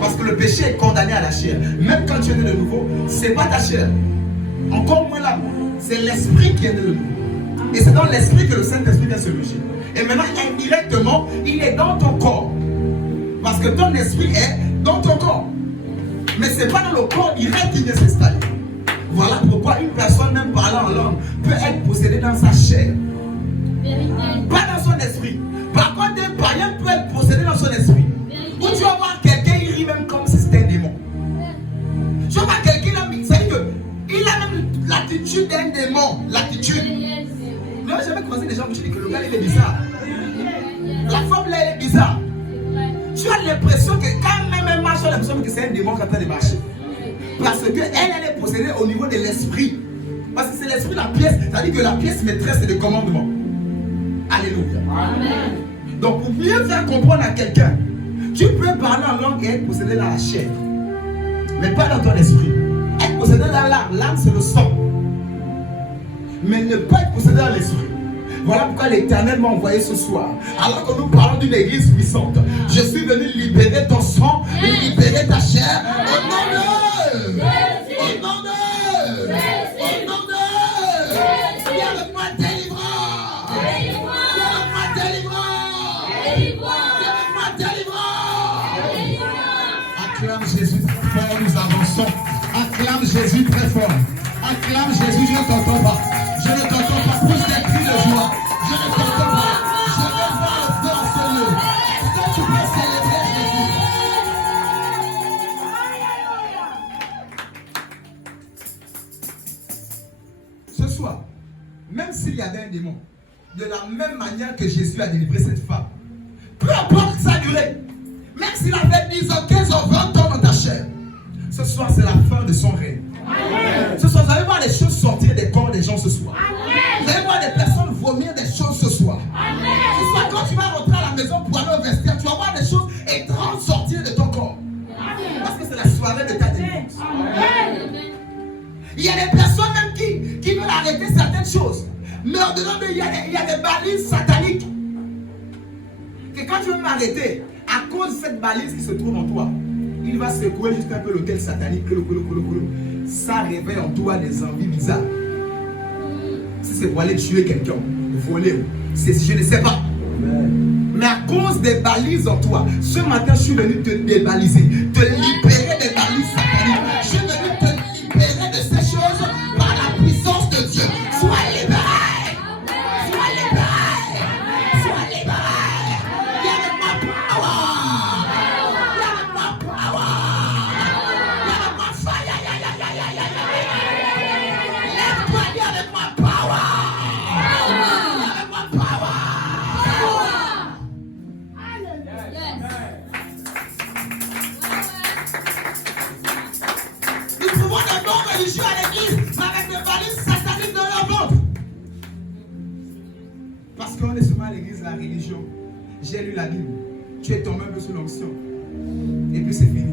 Parce que le péché est condamné à la chair. Même quand tu es né de nouveau, ce n'est pas ta chair. Encore moins là. C'est l'esprit qui est né de nouveau. Et c'est dans l'esprit que le Saint-Esprit vient se loger. Et maintenant, indirectement, il est dans ton corps. Parce que ton esprit est dans ton corps. Mais ce n'est pas dans le corps direct qu'il vient s'installer. Voilà pourquoi une personne, même parlant en langue, peut être possédée dans sa chair. Pas dans son esprit. Par contre, un païen peut être possédé dans son esprit. Où tu vas voir quelqu'un, il rit même comme si c'était un démon. Tu vas voir quelqu'un, c'est-à-dire qu'il a même l'attitude d'un démon. L'attitude. Je n'ai jamais croisé des gens qui disent que le gars il est bizarre. La femme là elle est bizarre. Tu as l'impression que quand même elle marche, tu as l'impression que c'est un démon qui est en train de marcher. Parce qu'elle est possédée au niveau de l'esprit. Parce que c'est l'esprit la pièce, c'est-à-dire que la pièce maîtresse c'est le commandement. Alléluia. Amen. Donc pour mieux faire comprendre à quelqu'un, tu peux parler en langue et être possédé dans la chair. Mais pas dans ton esprit. Être possédé dans l'âme, l'âme c'est le sang. Mais ne pas être possédé dans l'esprit. Voilà pourquoi l'Éternel m'a envoyé ce soir. Alors que nous parlons d'une église puissante, je suis venu libérer ton sang, libérer ta chair. Au nom de Au nom de Au nom de Viens avec moi délivrant. Viens avec moi délivrant. Viens avec moi délivrant. Acclame Jésus très fort, nous avançons. Acclame Jésus très fort. Acclame Jésus, je ne t'entends pas. Je ne t'entends pas. Pousse des cris de joie. Je ne t'entends pas. Je veux voir le feu en ce lieu. Est-ce que tu peux célébrer Jésus? Ce soir, même s'il y avait un démon, de la même manière que Jésus a délivré cette femme, peu importe sa durée, même s'il avait 10 ans, 15 ans, 20 ans dans ta chair, ce soir c'est la fin de son règne. Ce soir, vous allez voir les choses sortir des corps des gens ce soir. Vous allez voir des personnes vomir des choses ce soir. Ce soir, quand tu vas rentrer à la maison pour aller au vestiaire, tu vas voir des choses étranges sortir de ton corps. Parce que c'est la soirée de ta délivrance. Il y a des personnes même qui veulent arrêter certaines choses. Mais au-delà il y a des balises sataniques. Que quand tu veux m'arrêter, à cause de cette balise qui se trouve en toi, il va secouer juste un peu l'autel satanique. Ça réveille en toi des envies bizarres. Si c'est pour aller tuer quelqu'un, voler, je ne sais pas. Mais à cause des balises en toi, ce matin je suis venu te débaliser, te libérer des balises sataniques. Je suis venu te libérer de ces choses par la puissance de Dieu. Sois libéré. Sois libéré. Sois libéré. Viens avec moi power. Viens avec moi power. Viens avec moi fire. Lève-toi, viens avec moi power. Viens avec moi power. Nous trouvons des bons religieux à l'église avec des valises sataniques dans leur ventre. Parce qu'on est souvent à l'église, la religion. J'ai lu la Bible. Tu es tombé un peu sous l'onction. Et puis c'est fini.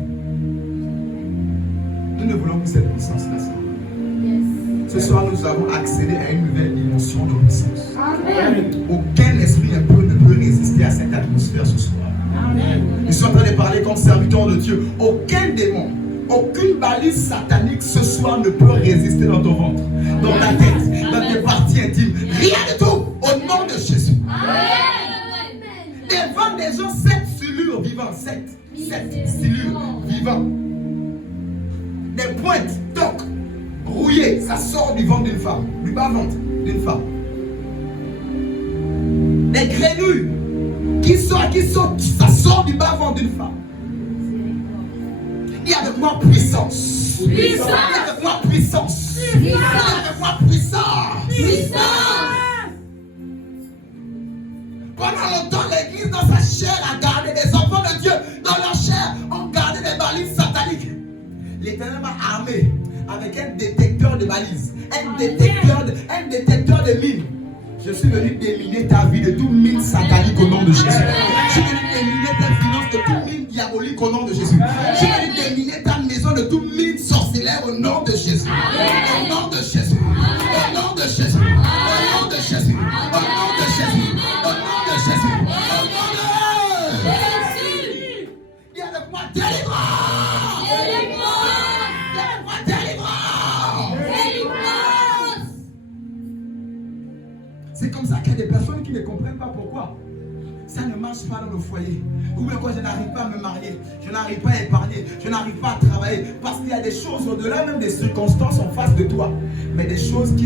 Nous ne voulons plus cette puissance-là. Ce soir, nous avons accédé à une nouvelle dimension de puissance. Aucun esprit ne peut résister à cette atmosphère ce soir. Nous sommes en train de parler comme serviteurs de Dieu. Aucun démon, aucune balise satanique ce soir ne peut résister dans ton ventre, dans ta tête, dans tes parties intimes. Rien du tout, au nom de Jésus. Devant des gens, 7 cellules vivantes, 7 cellules vivantes. Des pointes, toc, rouillées, ça sort du ventre d'une femme, du bas-ventre d'une femme. Des grenouilles qui sortent, ça sort du bas-ventre d'une femme. Il y a de moi puissance. Il y a de moi puissance. Il y a de moi puissance. Pendant longtemps, l'église dans sa chair a gardé des enfants de Dieu. Dans leur chair, ont gardé des balises sataniques. L'Éternel m'a armé avec un détecteur de balises, un détecteur de mines. Je suis venu déminer ta vie de toute mine satanique au nom de Jésus. Je suis venu déminer ta finance de toute mine diabolique au nom de Jésus. Je suis venu déminer ta maison de toute mine sorcellaire au nom de Jésus. Au nom de Jésus. Au nom de Jésus. Au nom de Jésus. Au nom de Jésus. Au nom de Jésus. Au nom de Jésus. Dis avec moi, délivrance. Dis avec moi, délivrance. C'est comme ça qu'il y a des personnes qui ne comprennent pas pourquoi ça ne marche pas dans le foyer. Ou bien quoi, je n'arrive pas à me marier, je n'arrive pas à épargner, je n'arrive pas à travailler. Parce qu'il y a des choses au-delà même des circonstances en face de toi. Mais des choses qui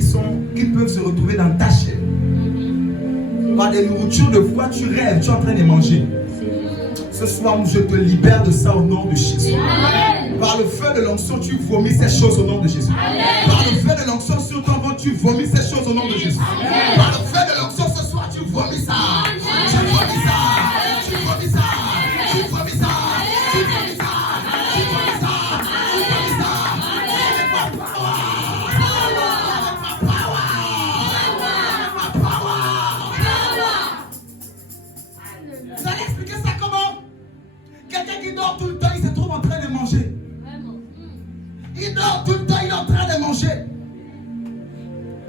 peuvent se retrouver dans ta chair. Par des nourritures de foi, tu rêves, tu es en train de manger. Ce soir, je te libère de ça au nom de Jésus. Par le feu de l'onction, tu vomis ces choses au nom de Jésus. Par le feu de l'onction sur ton ventre, tu vomis ces choses au nom de Jésus. Par le feu de l'onction ce soir, tu vomis ça. Tu vomis ça. Tu vomis ça. Tu vomis ça. Tu vomis ça. Tu vomis ça. Tu vomis ça. Avec ma power. Avec ma power. Avec ma power. Vous allez expliquer ça comment? Quelqu'un qui dort tout le temps, il se trouve en train de manger. Il dort tout le temps, il est en train de manger.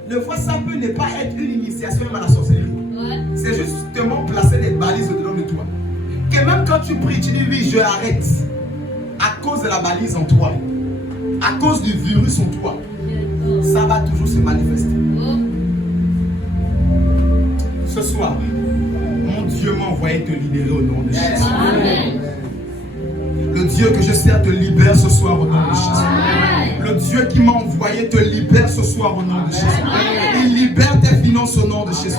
Le fois, ça peut ne pas être une initiation à la sorcellerie. C'est justement placer des balises au-dedans de toi. Que même quand tu pries, tu dis oui, je arrête. À cause de la balise en toi. À cause du virus en toi. Ça va toujours se manifester. Ce soir, mon Dieu m'a envoyé te libérer au nom de Jésus. Amen. Le Dieu que je sers te libère ce soir au nom de Jésus. Le Dieu qui m'a envoyé te libère ce soir au nom de Jésus. Il libère tes finances au nom de Jésus.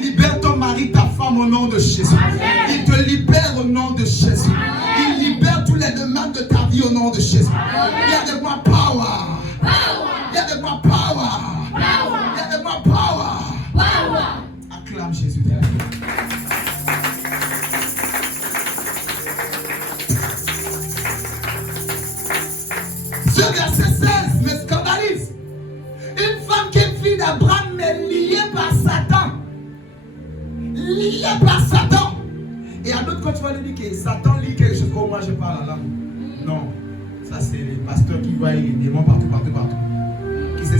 Il libère ton mari, ta femme au nom de Jésus. Il te libère au nom de Jésus. Il libère tous les demandes de ta vie au nom de Jésus. Il y a de moi power. Il y a de moi power. Il y a de moi power. Acclame Jésus. Ce verset 16 me scandalise. Une femme qui est fille d'Abraham mais liée par Satan. Liée par Satan. Et à l'autre, quand tu vas lui dire que Satan lit quelque chose comme moi je parle en langue. Non. Ça c'est les pasteurs qui voient les démons partout. Qui c'est.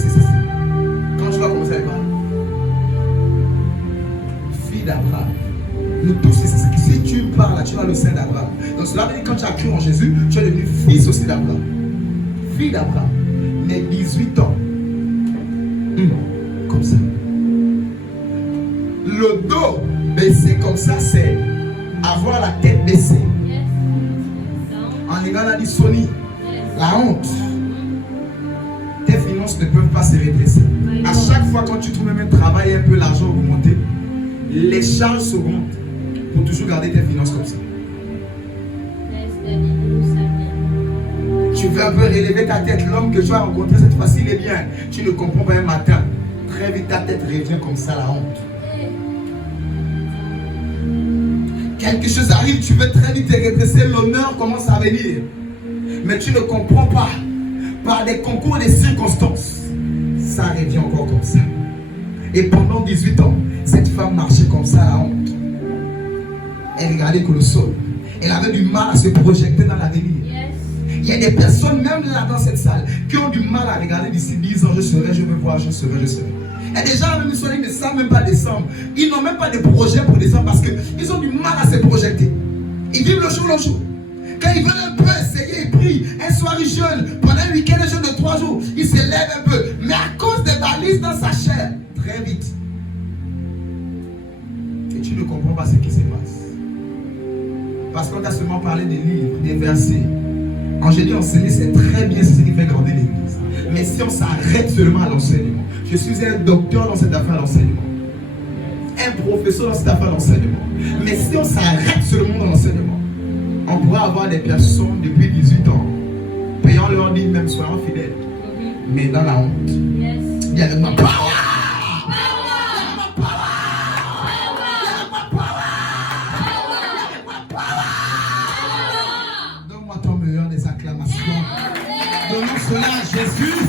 Quand tu vas commencer à parler. Fille d'Abraham. Nous tous, si tu parles, tu as le sein d'Abraham. Donc cela veut dire que quand tu as cru en Jésus, tu es devenu fils aussi d'Abraham. Fille d'Abraham, mais 18 ans. Comme ça. Le dos baissé comme ça, c'est avoir la tête baissée. En Iran, on a dit Sony, la honte. Tes finances ne peuvent pas se redresser. À chaque fois quand tu trouves même un travail, un peu l'argent augmenté, les charges s'augmentent pour toujours garder tes finances comme ça. Tu veux un peu relever ta tête, l'homme que tu as rencontré cette fois-ci, il est bien. Tu ne comprends pas un matin. Très vite, ta tête revient comme ça, la honte. Quelque chose arrive, tu veux très vite te redresser, l'honneur commence à venir. Mais tu ne comprends pas. Par des concours, des circonstances, ça revient encore comme ça. Et pendant 18 ans, cette femme marchait comme ça, la honte. Elle regardait que le sol. Elle avait du mal à se projeter dans l'avenir. Il y a des personnes, même là dans cette salle, qui ont du mal à regarder d'ici 10 ans, je serai, je vais voir, je serai. Et des gens, même ils ne savent même pas décembre. Ils n'ont même pas de projet pour décembre parce qu'ils ont du mal à se projeter. Ils vivent le jour. Quand ils veulent un peu essayer, ils prient. Un soir, ils jeûnent. Pendant un week-end, un jeûne de 3 jours, ils se lèvent un peu. Mais à cause des balises dans sa chair, très vite. Et tu ne comprends pas ce qui se passe. Parce qu'on t'a seulement parlé des livres, des versets. En génie enseigner, c'est très bien, c'est ce qui fait grandir l'église. Mais si on s'arrête seulement à l'enseignement, je suis un docteur dans cette affaire d'enseignement, un professeur dans cette affaire d'enseignement. Mais si on s'arrête seulement dans l'enseignement, on pourra avoir des personnes depuis 18 ans, payant leur dîme, même soyant fidèles, mais dans la honte. Il y a ma power. Donne-moi ton meilleur des acclamations. Donnons cela à Jésus.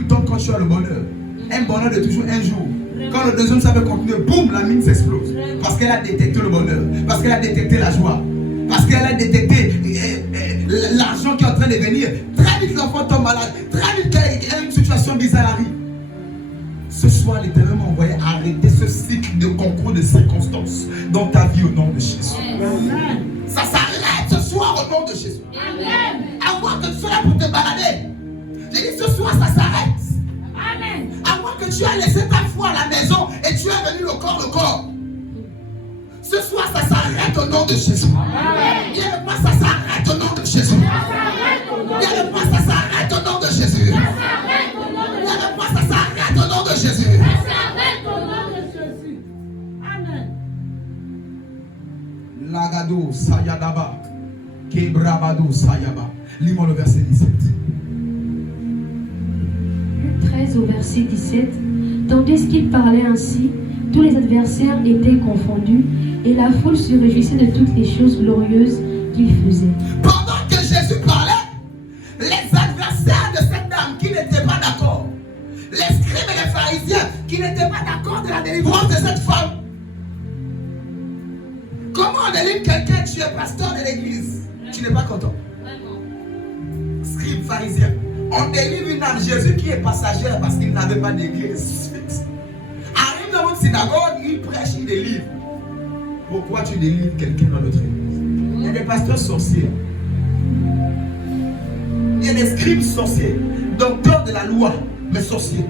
le temps quand tu as le bonheur. Un bonheur de toujours un jour. Quand le deuxième ça veut continuer, boum, la mine s'explose. Parce qu'elle a détecté le bonheur. Parce qu'elle a détecté la joie. Parce qu'elle a détecté l'argent qui est en train de venir. Très vite l'enfant tombe malade. Très vite une situation bizarre arrive. Ce soir, l'Éternel m'a envoyé arrêter ce cycle de concours de circonstances dans ta vie au nom de Jésus. Amen. Ça s'arrête ce soir au nom de Jésus. Amen. Avant que tu sois là pour te balader. J'ai dit ce soir, ça s'arrête. Amen. Avant que tu aies laissé ta foi à la maison et tu es venu le corps. Ce soir, ça s'arrête au nom de Jésus. Amen. Viens avec moi, ça s'arrête au nom de Jésus. Viens avec moi, ça s'arrête au nom de Jésus. Viens avec moi, ça s'arrête au nom de Jésus. Amen. Lagado Sayadaba. Kebrabado Sayaba. Lis-moi le verset 17. 13 au verset 17. Tandis qu'il parlait ainsi, tous les adversaires étaient confondus et la foule se réjouissait de toutes les choses glorieuses qu'il faisait. Pendant que Jésus parlait, les adversaires de cette dame qui n'étaient pas d'accord, les scribes et les pharisiens qui n'étaient pas d'accord de la délivrance de cette femme. Comment on délivre quelqu'un? Tu es pasteur de l'église, tu n'es pas content. Scribes, pharisiens. On délivre une âme. Jésus qui est passagère parce qu'il n'avait pas d'église fixe. Arrive dans votre synagogue, il prêche, il délivre. Pourquoi tu délivres quelqu'un dans notre église? Il y a des pasteurs sorciers. Il y a des scribes sorciers, docteurs de la loi, mais sorciers.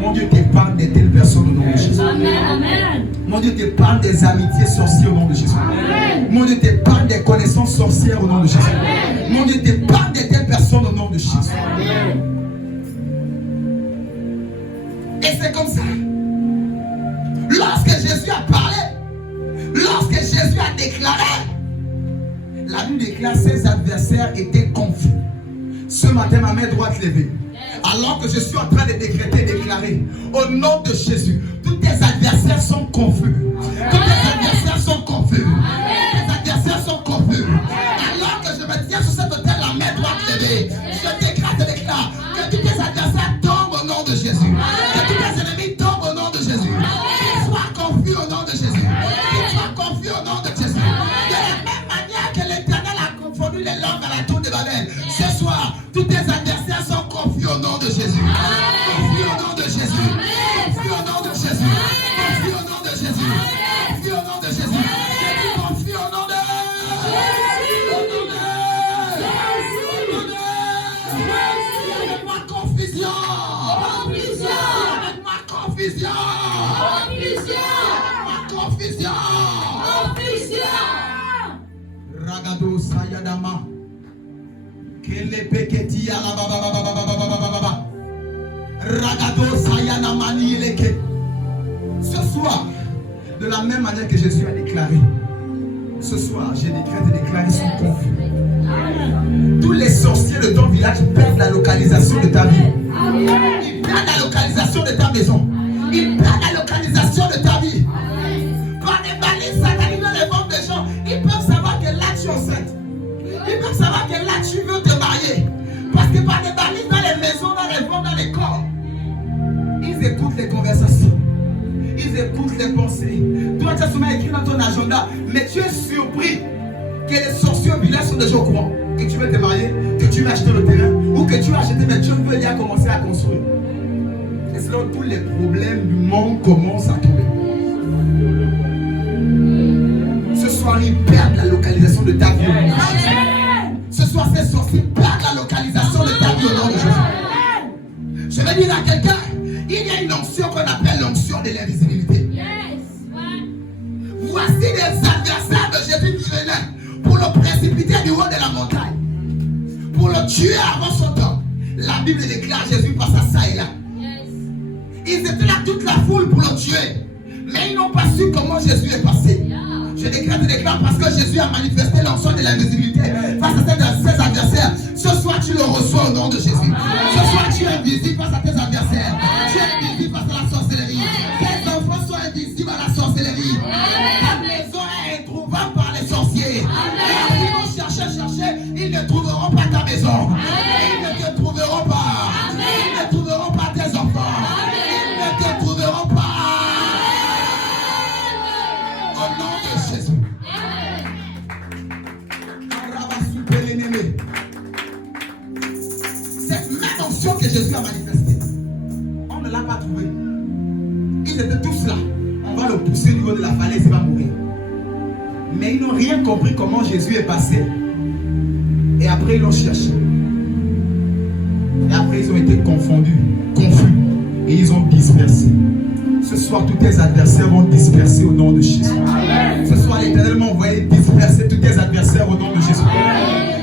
Mon Dieu t'épargne de telles personnes au nom de Jésus. Amen. Mon Dieu t'épargne des amitiés sorcières au nom de Jésus. Amen. Mon Dieu t'épargne des connaissances sorcières au nom de Jésus. Amen. Mon Dieu t'épargne de telles personnes au nom de Jésus. Amen. Et c'est comme ça. Lorsque Jésus a parlé, lorsque Jésus a déclaré, la Bible déclare ses adversaires étaient confus. Ce matin, ma main droite levée. Alors que je suis en train de décréter, déclarer, au nom de Jésus, tous tes adversaires sont confus. Tous tes adversaires sont confus. Tes adversaires sont confus. Alors que je me tiens sur cet autel, la main droite levée, je décrète et déclare que tous tes adversaires tombent au nom de Jésus. Que tous tes ennemis tombent au nom de Jésus. Qu'ils soient confus au nom de Jésus. Qu'ils soient confus au nom de Jésus. De la même manière que l'Éternel a confondu les langues à la tour de Babel, ce soir, tous tes adversaires sont confus au nom de Jésus. Confus au nom de Jésus. Confus au nom de Jésus. Confus au nom de Jésus. Confus au nom de Jésus. Confus au nom de avec ma confusion. Avec ma confusion. Ma confusion. Ragado Sayadama. Kele peketi ya la baba. Ragado Sayana mani leke. Ce soir, de la même manière que Jésus a déclaré, ce soir, j'ai déclaré son conflit. Tous les sorciers de ton village perdent la localisation de ta vie. Ils perdent la localisation de ta maison. Ils perdent la localisation de ta vie. Par des balises sataniques dans les ventres des gens, ils peuvent savoir que là tu es enceinte. Ils peuvent savoir que là tu veux te marier. Parce que par des balises dans les maisons, dans les ventres, dans les corps, ils écoutent les conversations. Ils écoutent les pensées. Toi, tu as souvent écrit dans ton agenda, mais tu es surpris que les sorciers au village sont déjà au courant. Que tu veux te marier, que tu veux acheter le terrain, ou que tu veux acheter, mais Dieu veut déjà commencer à construire. Et c'est là où tous les problèmes du monde commencent à tomber. Ce soir, ils perdent la localisation de ta vie. Ce soir, ces sorciers perdent la localisation de ta vie au nom de Jésus. Je vais dire à quelqu'un, il y a une onction qu'on appelle l'onction de l'invisibilité. Voici des adversaires de Jésus qui venaient pour le précipiter du haut de la montagne, pour le tuer avant son temps. La Bible déclare Jésus passe à ça et là. Ils étaient là toute la foule pour le tuer, mais ils n'ont pas su comment Jésus est passé. Je déclare parce que Jésus a manifesté l'onction de l'invisibilité face à ses adversaires. Ce soir, tu le reçois au nom de Jésus. Ce soir, tu es invisible face à tes adversaires. Tu es invisible face à la sorcellerie. Tes enfants sont invisibles à la sorcellerie. Ta maison est introuvable par les sorciers. Et ils vont chercher, ils ne trouveront pas ta maison. Et ils ne te l'onction que Jésus a manifestée, on ne l'a pas trouvé. Ils étaient tous là. On va le pousser au niveau de la falaise, il va mourir. Mais ils n'ont rien compris comment Jésus est passé. Et après, ils l'ont cherché. Et après, ils ont été confondus, confus. Et ils ont dispersé. Ce soir, tous tes adversaires vont disperser au nom de Jésus. Ce soir, l'Éternel m'a envoyé disperser tous tes adversaires au nom de Jésus.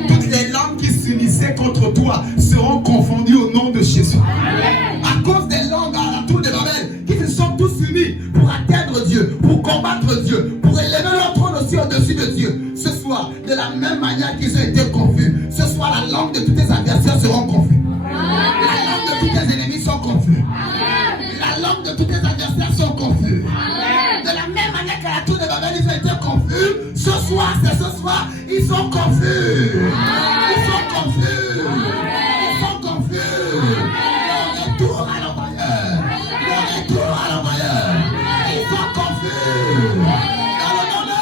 Toutes les langues qui s'unissaient contre toi seront confondues au nom de Jésus. À cause des langues à la tour de Babel qui se sont tous unis pour atteindre Dieu, pour combattre Dieu, pour élever leur trône aussi au-dessus de Dieu. Ce soir, de la même manière qu'ils ont été confus, ce soir, la langue de tous tes adversaires seront confus. La langue de tous tes ennemis sont confus. La langue de tous tes adversaires sont confus. De la même manière qu'à la tour de Babel, ils ont été confus. Ce soir, c'est ce soir, ils sont confus. Ils sont confus. Ils sont confus. Le retour à l'envoyeur. Le retour à l'envoyeur. Ils sont confus. Dans le nom de.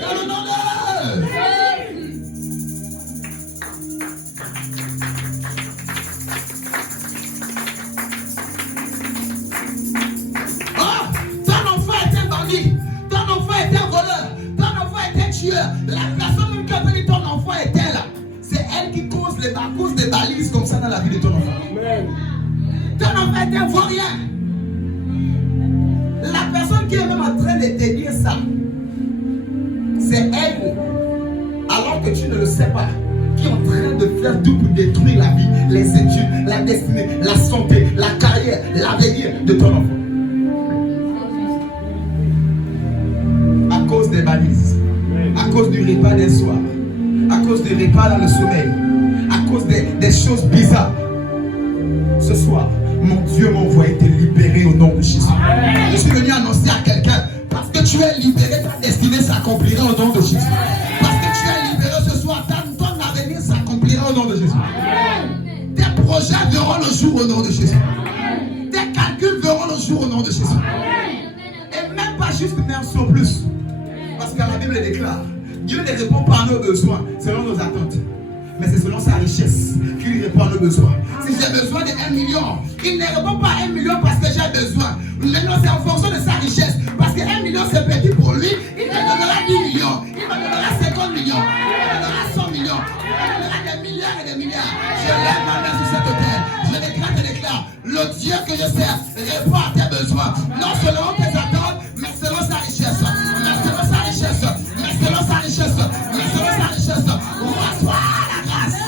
Dans le nom de. Ton enfant est un voleur, ton enfant est un tueur. La personne même qui a dit ton enfant est là, c'est elle qui cause des balises comme ça dans la vie de ton enfant. Amen. Ton enfant est un vaurien. La personne qui est même en train de te dire ça, c'est elle, alors que tu ne le sais pas, qui est en train de faire tout pour détruire la vie, les études, la destinée, la santé, la carrière, l'avenir de ton enfant. À cause des balises, à cause du repas d'un soir, à cause du repas dans le sommeil, à cause des choses bizarres. Ce soir, mon Dieu m'a envoyé te libérer au nom de Jésus. Je suis venu annoncer à quelqu'un, parce que tu es libéré, ta destinée s'accomplira au nom de Jésus. Parce que tu es libéré ce soir, ton avenir s'accomplira au nom de Jésus. Tes projets verront le jour au nom de Jésus. Tes calculs verront le jour au nom de Jésus. Et même pas juste, mais en plus. Parce que la Bible déclare, Dieu ne répond pas à nos besoins selon nos attentes, mais c'est selon sa richesse qu'il répond à nos besoins. Si j'ai besoin de 1 million, il ne répond pas à 1 million parce que j'ai besoin. Maintenant, c'est en fonction de sa richesse. Parce que 1 million, c'est petit pour lui. Il me donnera 10 millions, il me donnera 50 millions, il me donnera 100 millions, il me donnera des milliards et des milliards. Je lève ma main sur cet autel. Je déclare, le Dieu que je sers répond à tes besoins. Non selon tes attentes, mais selon sa richesse. Mais selon sa richesse. Mais selon sa richesse. Mais selon sa richesse. Reçois la grâce.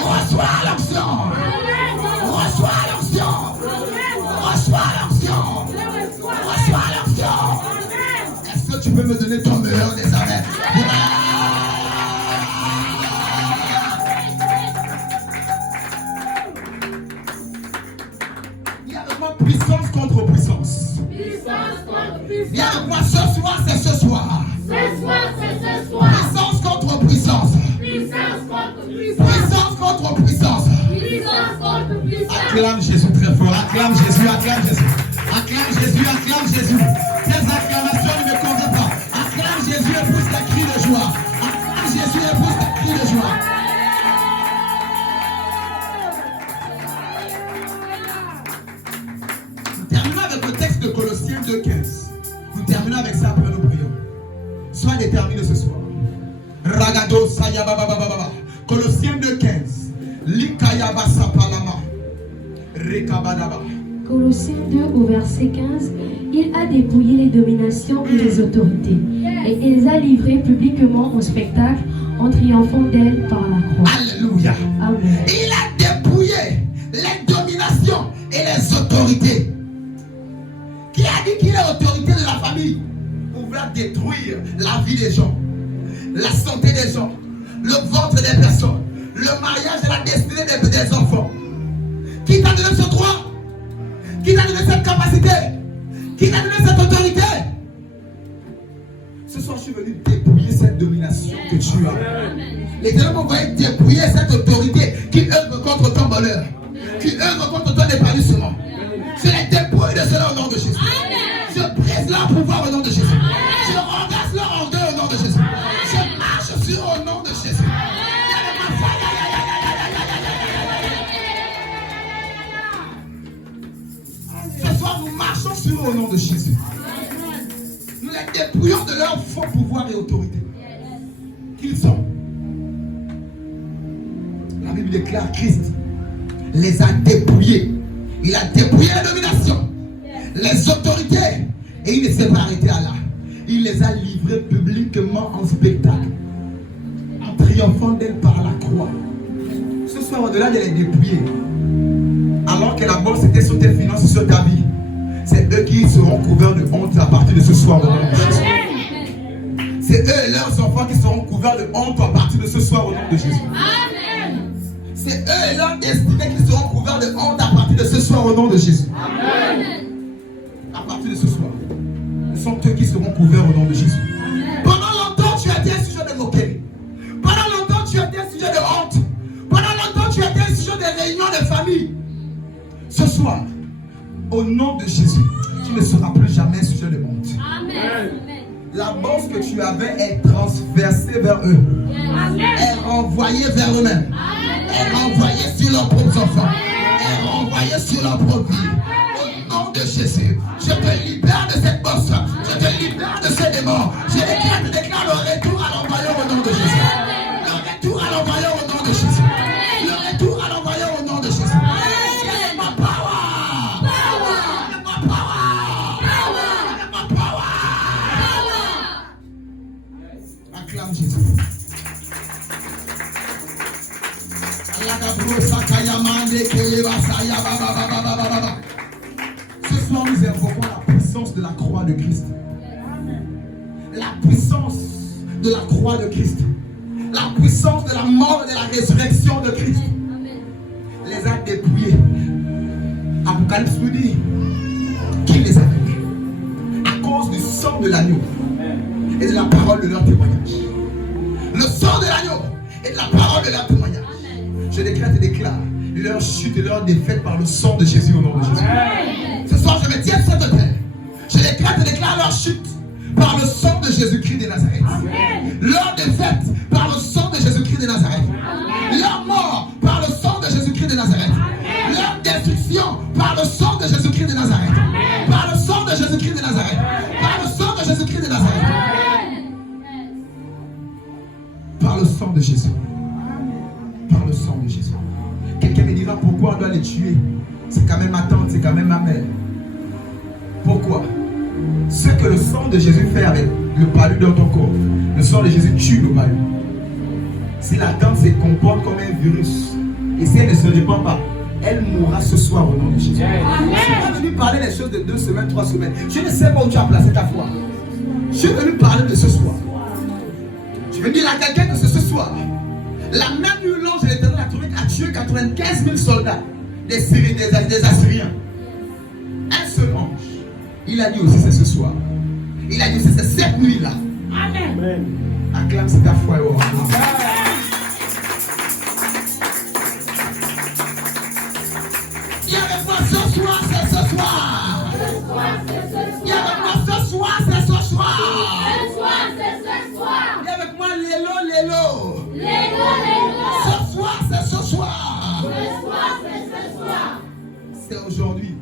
Reçois l'onction. Reçois l'onction. Reçois l'onction. Reçois l'onction. Est-ce que tu peux me donner ton meilleur des arrêts? Puissance contre puissance. Puissance contre puissance. Viens avec moi, ce soir, c'est ce soir. Ce soir, c'est ce soir. Puissance contre puissance. Puissance contre puissance. Puissance contre puissance. Puissance contre puissance. Acclame Jésus très fort. Acclame Jésus, acclame Jésus. Acclame Jésus, acclame Jésus. Tes acclamations ne me conviennent pas. Acclame Jésus et pousse tes cris de joie. Acclame Jésus et pousse tes cris de joie. Terminons avec le texte de Colossiens 2:15. Nous terminons avec ça après nous prions. Sois déterminé ce soir. Ragado Sayababababa. Colossiens 2:15. Likayaba Sapalama. Rekabadaba. Colossiens 2 au verset 15, il a dépouillé les dominations et les autorités, et il les a livrées publiquement au spectacle en triomphant d'elles par la croix. Alléluia. Amen. Il a dépouillé les dominations et les autorités. Qui a dit qu'il est autorité de la famille pour vouloir détruire la vie des gens, la santé des gens, le ventre des personnes, le mariage et la destinée des enfants? Qui t'a donné ce droit? Qui t'a donné cette capacité? Qui t'a donné cette autorité? Ce soir, je suis venu dépouiller cette domination que tu as. L'Éternel m'a envoyé dépouiller cette autorité qui œuvre contre ton bonheur, qui œuvre contre ton épanouissement. Je les dépouille de cela au nom de Jésus. Je brise leur pouvoir au nom de Jésus. Je renverse leur orgueil au nom de Jésus. Je marche sur au nom de Jésus. détruire au nom de Jésus. Nous les dépouillons de leur faux pouvoir et autorité. Qu'ils sont. La Bible déclare Christ les a dépouillés. Il a dépouillé la domination, les autorités, et il ne s'est pas arrêté à là. Il les a livrés publiquement en spectacle, en triomphant d'elle par la croix. Ce soir, au-delà de les dépouiller, alors que la bosse était sur tes finances, sur ta vie, c'est eux qui seront couverts de honte à partir de ce soir. Au nom de Jésus. C'est eux et leurs enfants qui seront couverts de honte à partir de ce soir au nom de Jésus. C'est eux et leurs destinés qui seront couverts de honte à partir de ce soir au nom de Jésus. Amen. À partir de ce soir, ce sont eux qui seront couverts au nom de Jésus. Pendant longtemps, tu as été un sujet de moquerie. Pendant longtemps, tu as été un sujet de honte. Pendant longtemps, tu as été un sujet de réunion de famille. Ce soir, au nom de Jésus, tu ne seras plus jamais un sujet de honte. Amen. La bosse que tu avais est transversée vers eux. Est renvoyée vers eux-mêmes. Est renvoyée sur leurs propres enfants. Est renvoyée sur leur propre vie. Au nom de Jésus, je te libère de cette bosse. Je te libère de ces démons. Je déclare le retour à l'envoyeur au nom de Jésus. Le retour à l'envoyeur au nom de Jésus. Le retour à l'envoyeur au nom de Jésus. Give my power. Give my power. Give my power. Acclame Jésus. Ce soir, nous invoquons la puissance de la croix de Christ. La puissance de la croix de Christ. La puissance de la mort et de la résurrection de Christ. Les a dépouillés. Apocalypse nous dit qu'il les a vaincus à cause du sang de l'agneau et de la parole de leur témoignage. Le sang de l'agneau et de la parole de leur témoignage. Je décrète et déclare leur chute et leur défaite par le sang de Jésus au nom de Jésus. Ce soir, je me tiens sur cette terre. Je décrète et déclare leur chute par le sang de Jésus-Christ de Nazareth. Leur défaite par le sang de Jésus-Christ de Nazareth. Leur mort par le sang de Jésus-Christ de Nazareth. Leur destruction par le sang de Jésus-Christ de Nazareth. Par le sang de Jésus-Christ de Nazareth. Par le sang de Jésus-Christ de Nazareth. Par le sang de Jésus. Par le sang de Jésus. Quelqu'un me dira pourquoi on doit les tuer. C'est quand même ma tante, c'est quand même ma mère. Pourquoi? Ce que le sang de Jésus fait avec le palu dans ton corps, le sang de Jésus tue le palu. Si la tante se comporte comme un virus, et si elle ne se répand pas, elle mourra ce soir au nom de Jésus. Je suis venu parler des choses de 2 semaines, 3 semaines. Je ne sais pas où tu as placé ta foi. Je suis venu parler de ce soir. Je veux dire à quelqu'un que ce soir, la même nuit, l'ange de l'Éternel a tué 95 000 soldats des Syriens, des Assyriens. Un seul ange. Il a dit aussi c'est ce soir. Il a dit aussi c'est cette nuit-là. Amen. Acclame c'est ta foi. Il y avait moi ce soir, c'est ce soir. Il y avait moi ce soir, c'est ce soir. Il y avait moi l'élo. Ce soir, c'est ce soir. C'est aujourd'hui.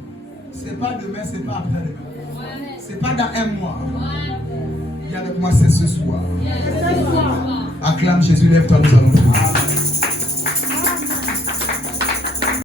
C'est pas demain, c'est pas après-demain. C'est pas dans un mois. Viens avec moi, c'est ce soir. Acclame Jésus, lève-toi, nous allons prier.